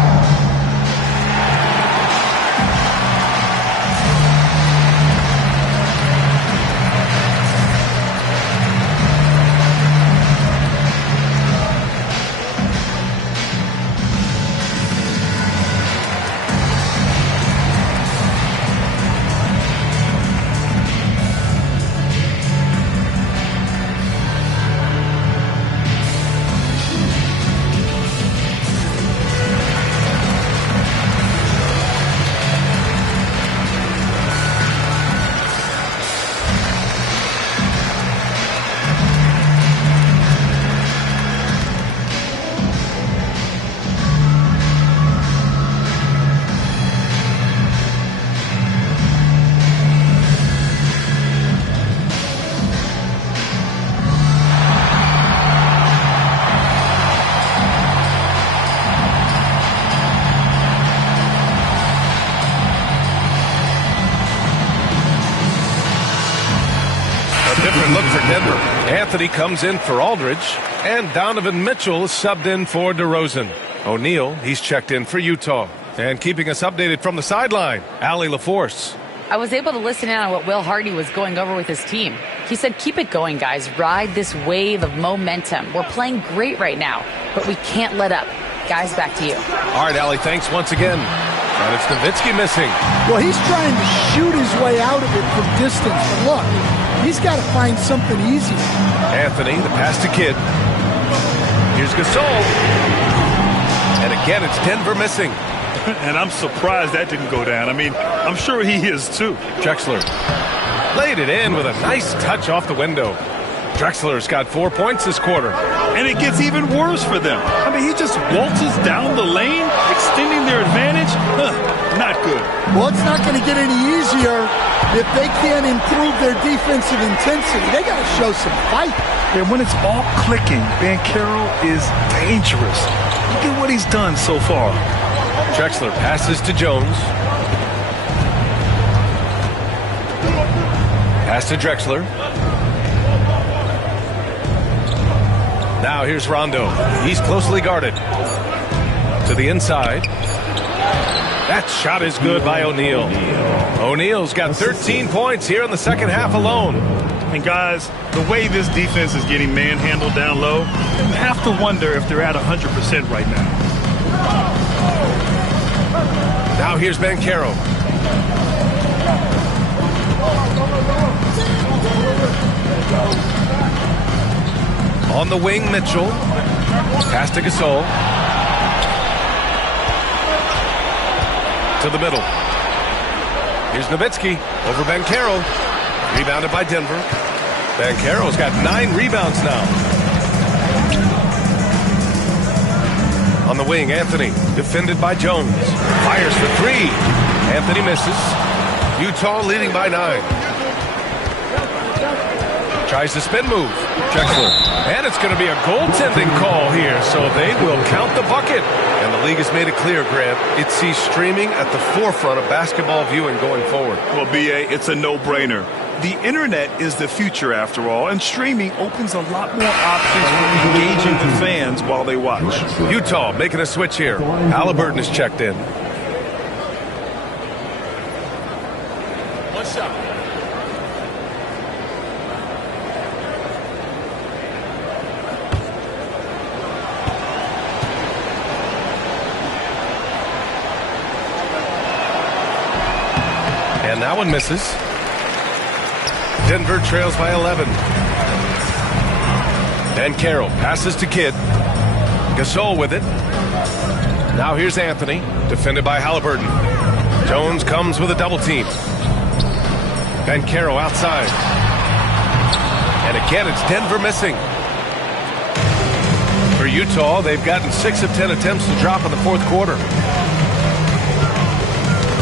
Different look for Denver. Anthony comes in for Aldridge, and Donovan Mitchell subbed in for DeRozan. O'Neal, he's checked in for Utah. And keeping us updated from the sideline, Allie LaForce. I was able to listen in on what Will Hardy was going over with his team. He said, keep it going, guys. Ride this wave of momentum. We're playing great right now, but we can't let up. Guys, back to you. All right, Allie, thanks once again. And it's Nowitzki missing. Well, he's trying to shoot his way out of it from distance. But look, he's got to find something easy. Anthony, the pass to Kidd. Here's Gasol. And again, it's Denver missing. And I'm surprised that didn't go down. I mean, I'm sure he is too. Drexler laid it in with a nice touch off the window. Drexler's got 4 points this quarter. And it gets even worse for them. I mean, he just waltzes down the lane, extending their advantage. Not good. Well, it's not going to get any easier if they can't improve their defensive intensity. They got to show some fight. And when it's all clicking, Banchero is dangerous. Look at what he's done so far. Drexler passes to Jones. Pass to Drexler. Now here's Rondo. He's closely guarded. To the inside. That shot is good by O'Neal. O'Neal's got 13 points here in the second half alone. And guys, the way this defense is getting manhandled down low, you have to wonder if they're at 100% right now. Now here's Banchero. On the wing, Mitchell. Pass to Gasol. To the middle. Here's Nowitzki over Banchero. Rebounded by Denver. Banchero's got 9 rebounds now. On the wing, Anthony. Defended by Jones. Fires for 3. Anthony misses. Utah leading by 9. Tries the spin move. Drexler. And it's going to be a goaltending call here, so they will count the bucket. And the league has made it clear, Grant, it sees streaming at the forefront of basketball viewing going forward. Well, B.A., it's a no-brainer. The internet is the future, after all, and streaming opens a lot more options for engaging with fans while they watch. Utah making a switch here. Halliburton is checked in. One shot. And that one misses. Denver trails by 11. Banchero passes to Kidd. Gasol with it. Now here's Anthony, defended by Halliburton. Jones comes with a double team. Banchero outside. And again, it's Denver missing. For Utah, they've gotten 6 of 10 attempts to drop in the fourth quarter.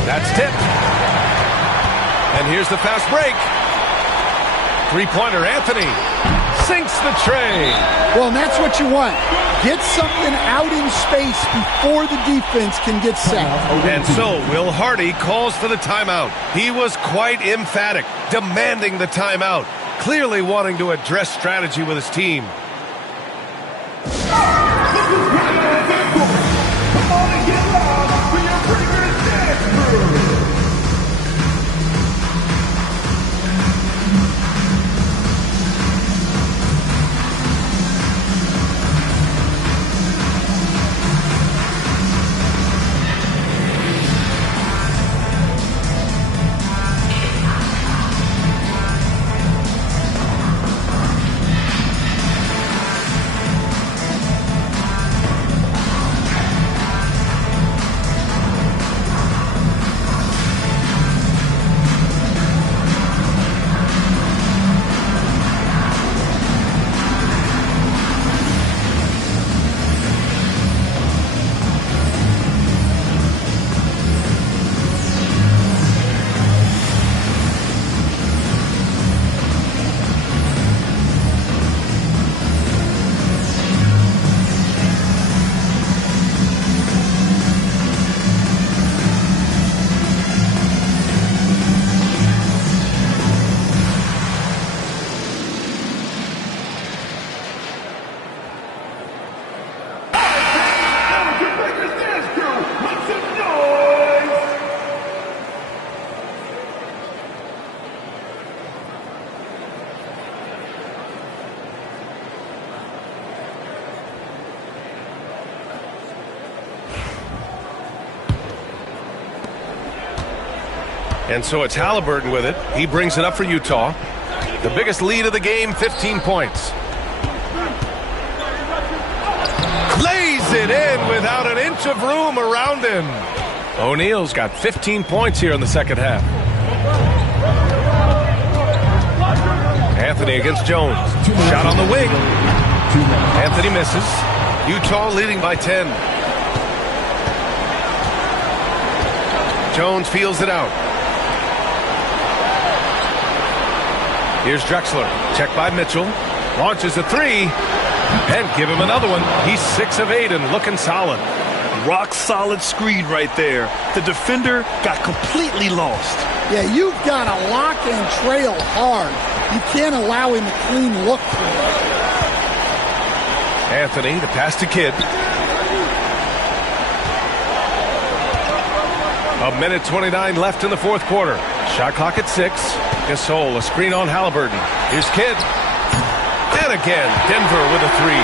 That's tipped. And here's the fast break. Three-pointer, Anthony sinks the tray. Well, and that's what you want. Get something out in space before the defense can get set. And so Will Hardy calls for the timeout. He was quite emphatic, demanding the timeout, clearly wanting to address strategy with his team. And so it's Halliburton with it. He brings it up for Utah. The biggest lead of the game, 15 points. Lays it in without an inch of room around him. O'Neal's got 15 points here in the second half. Anthony against Jones. Shot on the wing. Anthony misses. Utah leading by 10. Jones feels it out. Here's Drexler. Checked by Mitchell. Launches a three. And give him another one. He's 6 of 8 and looking solid. Rock solid screen right there. The defender got completely lost. Yeah, you've got to lock and trail hard. You can't allow him a clean look for it. Anthony, the pass to Kidd. A minute 29 left in the fourth quarter. Shot clock at 6. Gasol, a screen on Halliburton. Here's Kidd. And again, Denver with a three.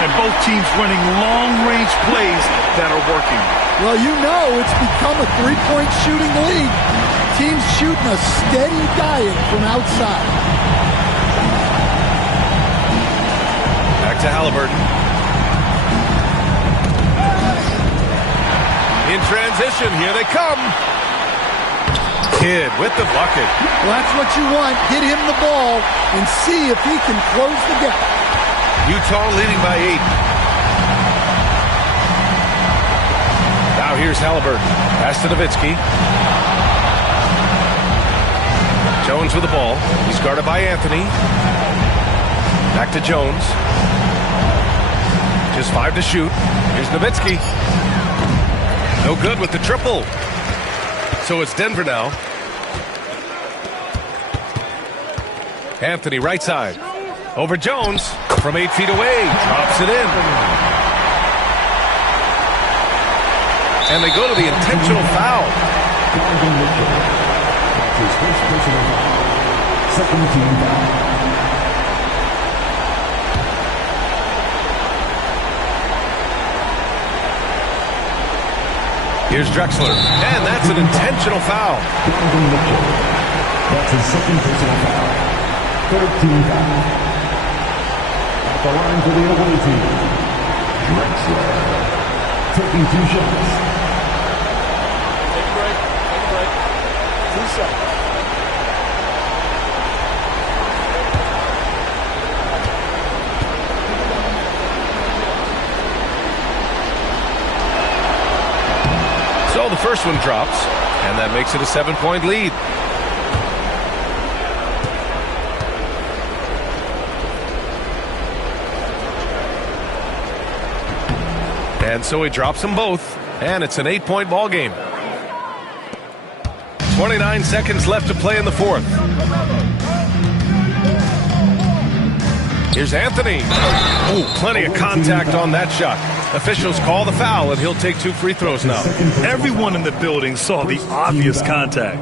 And both teams running long-range plays that are working. Well, you know it's become a three-point shooting league. Teams shooting a steady diet from outside. Back to Halliburton. In transition, here they come. Kidd with the bucket. Well, that's what you want. Get him the ball and see if he can close the gap. Utah leading by 8. Now here's Halliburton. Pass to Nowitzki. Jones with the ball. He's guarded by Anthony. Back to Jones. Just 5 to shoot. Here's Nowitzki. No good with the triple. So it's Denver now. Anthony right side. Over Jones. From 8 feet away. Drops it in. And they go to the intentional foul. His first personal foul. Second team foul. Here's Drexler. And that's an intentional foul. That's his second personal foul. Third team foul. At the line for the away team. Drexler. Taking 2 shots. Take a break. Take a break. 2 seconds. So the first one drops, and that makes it a 7-point lead. And so he drops them both, and it's an 8-point ball game. 29 seconds left to play in the fourth. Here's Anthony. Oh, plenty of contact on that shot. Officials call the foul, and he'll take 2 free throws now. Everyone in the building saw the obvious contact.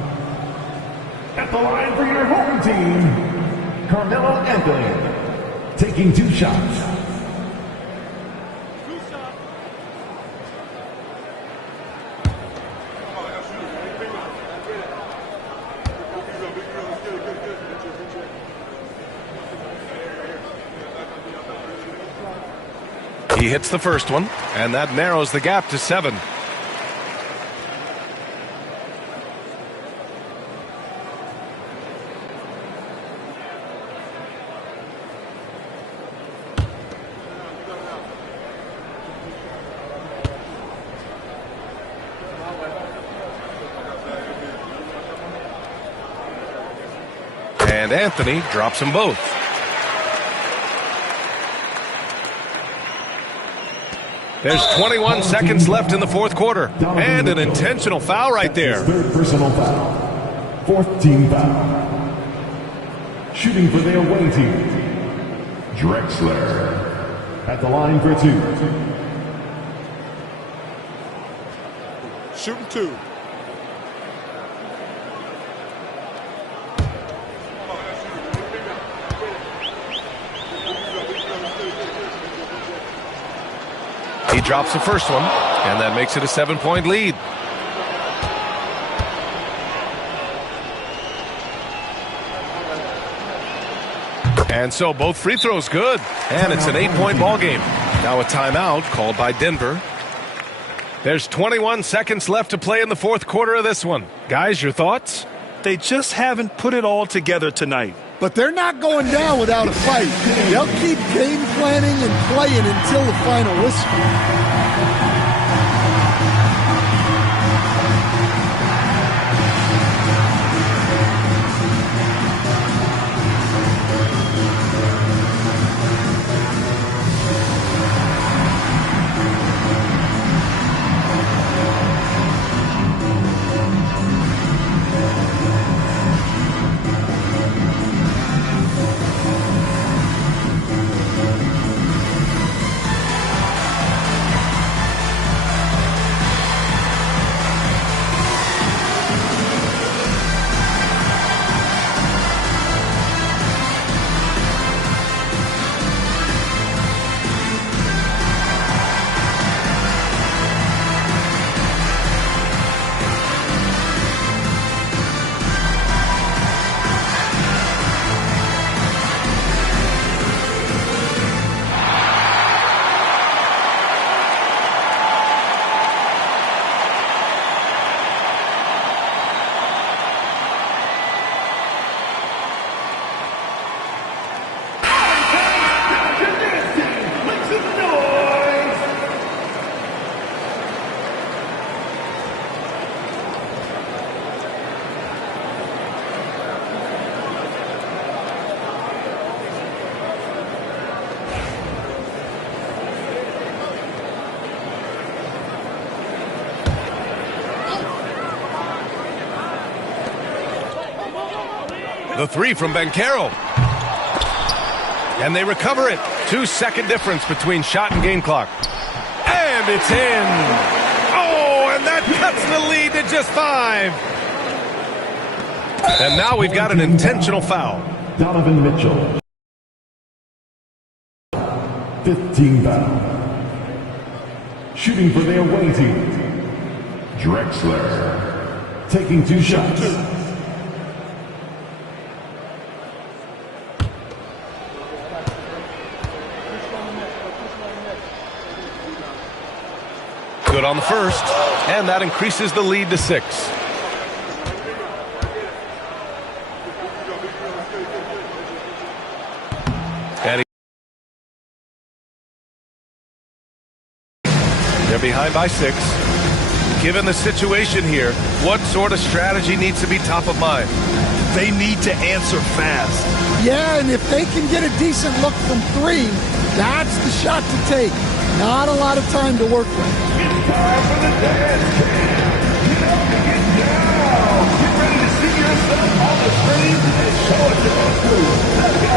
At the line for your home team, Carmelo Anthony. Taking 2 shots. He hits the first one, and that narrows the gap to 7. And Anthony drops them both. There's 21 seconds left in the fourth quarter. And an intentional foul right there. Third personal foul. Fourth team foul. Shooting for the away team. Drexler. At the line for 2. Shooting 2. He drops the first one, and that makes it a 7-point lead. And so both free throws good, and it's an 8-point ball game. Now a timeout called by Denver. There's 21 seconds left to play in the fourth quarter of this one. Guys, your thoughts? They just haven't put it all together tonight. but they're not going down without a fight. They'll keep game planning and playing until the final whistle. The three from Banchero. And they recover it. 2-second difference between shot and game clock. And it's in. Oh, and that cuts the lead to just 5. And now we've got an intentional foul. Donovan Mitchell. 15 foul. Shooting for the away team. Drexler. Taking 2 shots. Good on the first, and that increases the lead to 6. And they're behind by 6. Given the situation here, what sort of strategy needs to be top of mind? They need to answer fast. Yeah, and if they can get a decent look from 3, that's the shot to take. Not a lot of time to work with. It's time for the dance camp. Get up and get down. Get ready to see yourself on the screen and show it to us too. Let's go.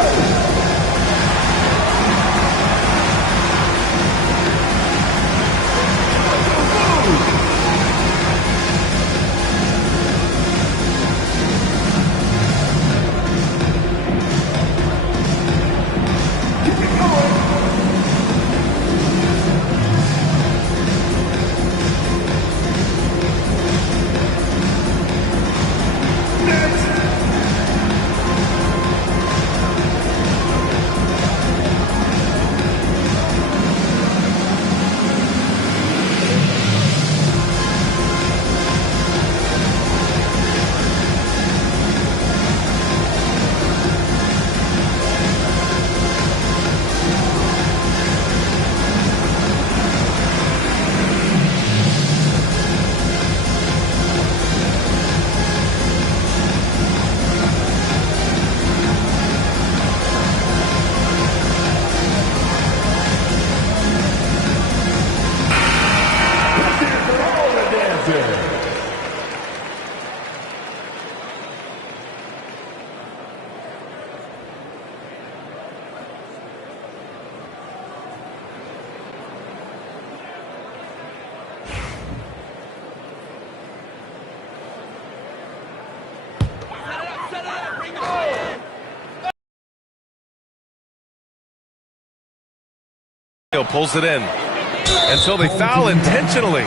Pulls it in. And so they foul intentionally.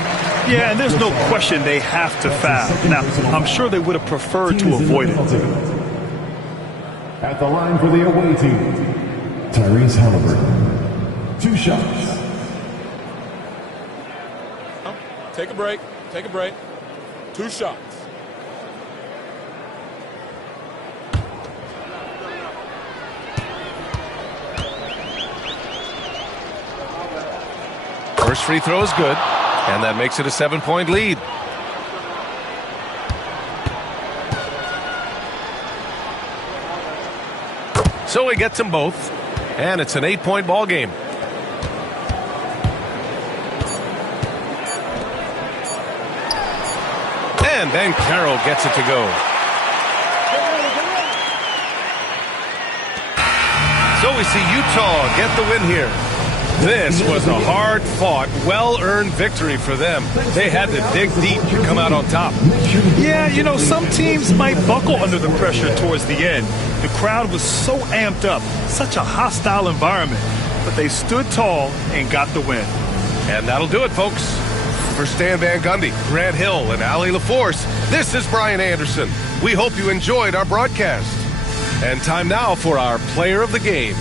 Yeah, and there's no question they have to foul. Now, I'm sure they would have preferred to avoid it. At the line for the away team, Tyrese Halliburton. 2 shots. Take a break. Take a break. 2 shots. First free throw is good, and that makes it a 7-point lead. So he gets them both, and it's an 8-point ball game. And Banchero gets it to go. So we see Utah get the win here. This was a hard-fought, well-earned victory for them. They had to dig deep to come out on top. Yeah, you know, some teams might buckle under the pressure towards the end. The crowd was so amped up, such a hostile environment. But they stood tall and got the win. And that'll do it, folks. For Stan Van Gundy, Grant Hill, and Allie LaForce, this is Brian Anderson. We hope you enjoyed our broadcast. And time now for our player of the game.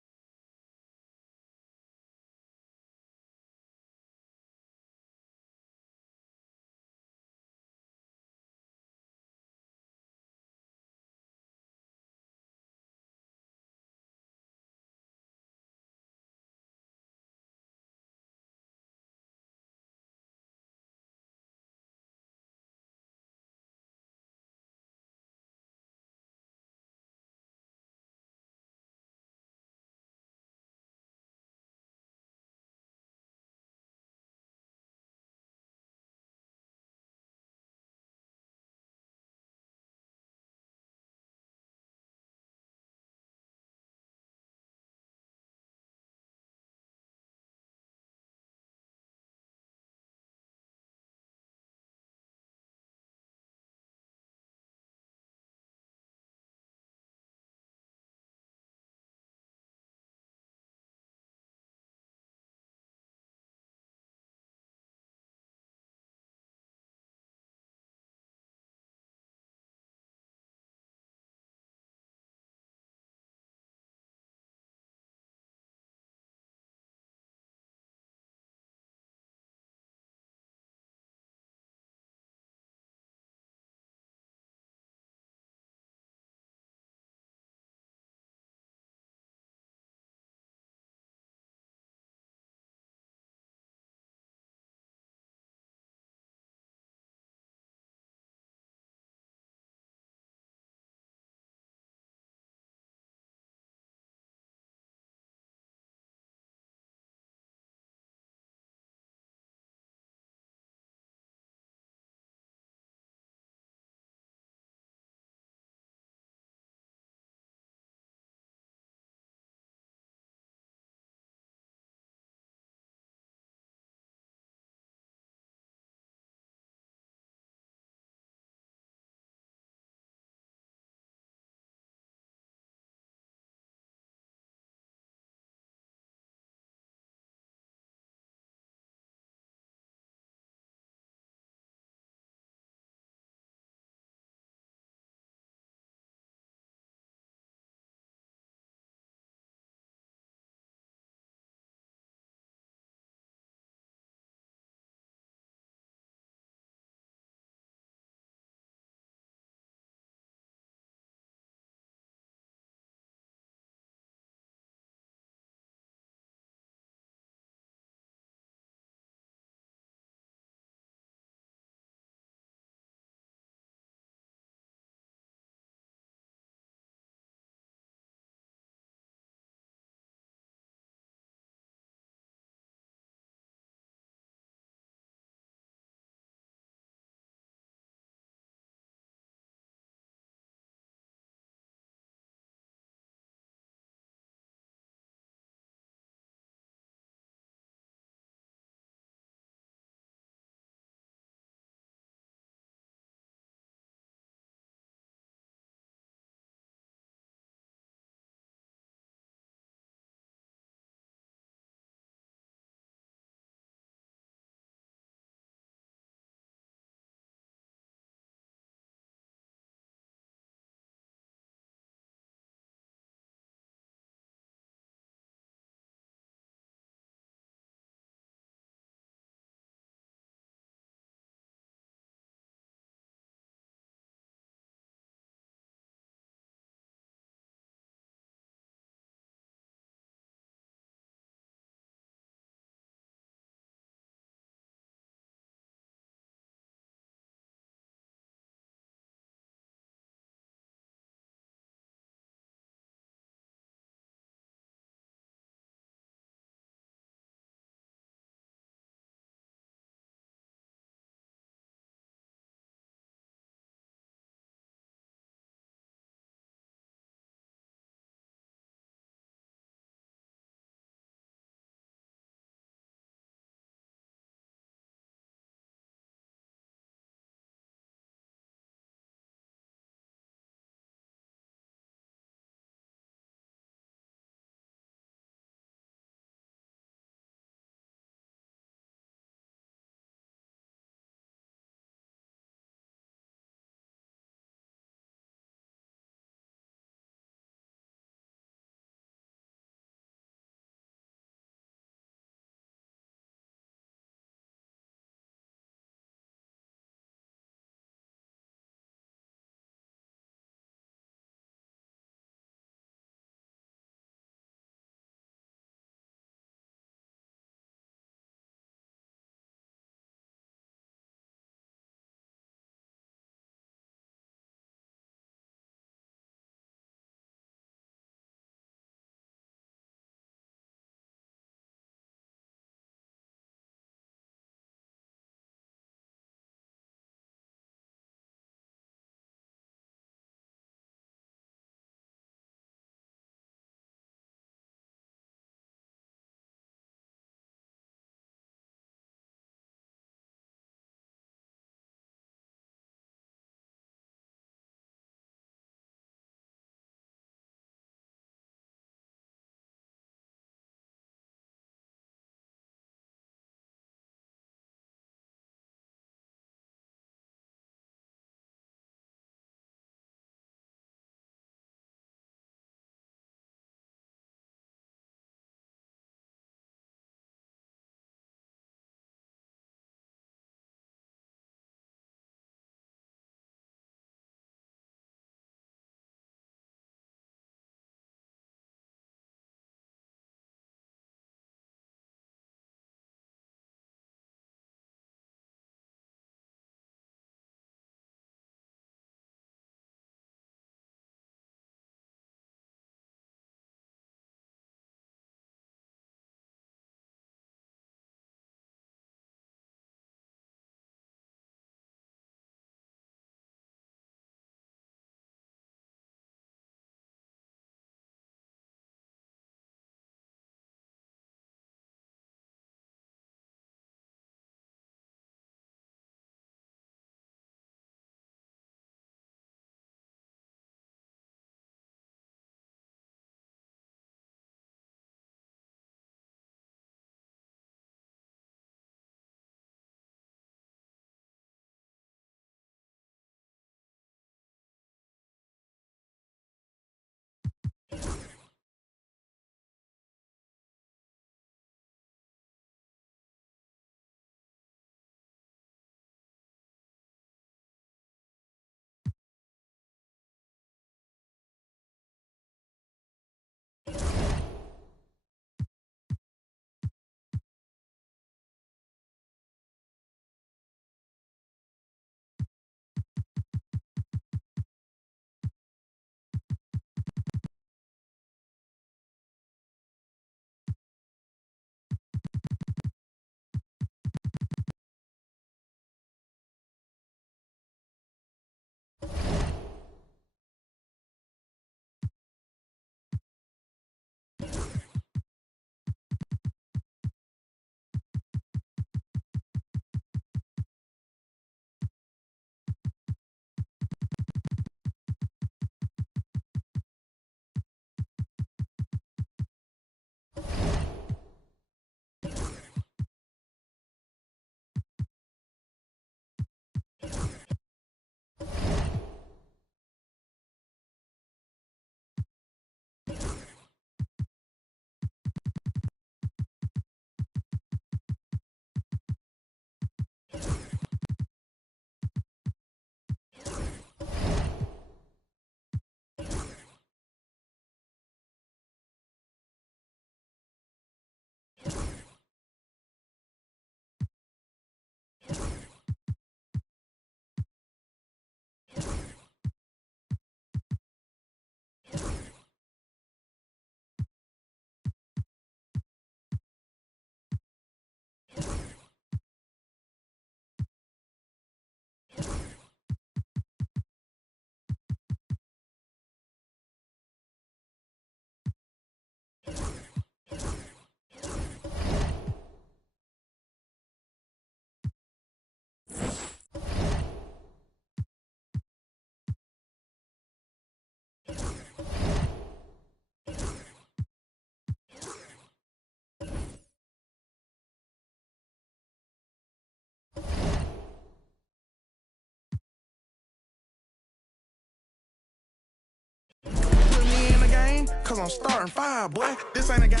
I'm starting five, boy. This ain't a game.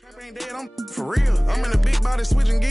Trap ain't dead, I'm for real. I'm in a big body switching gears.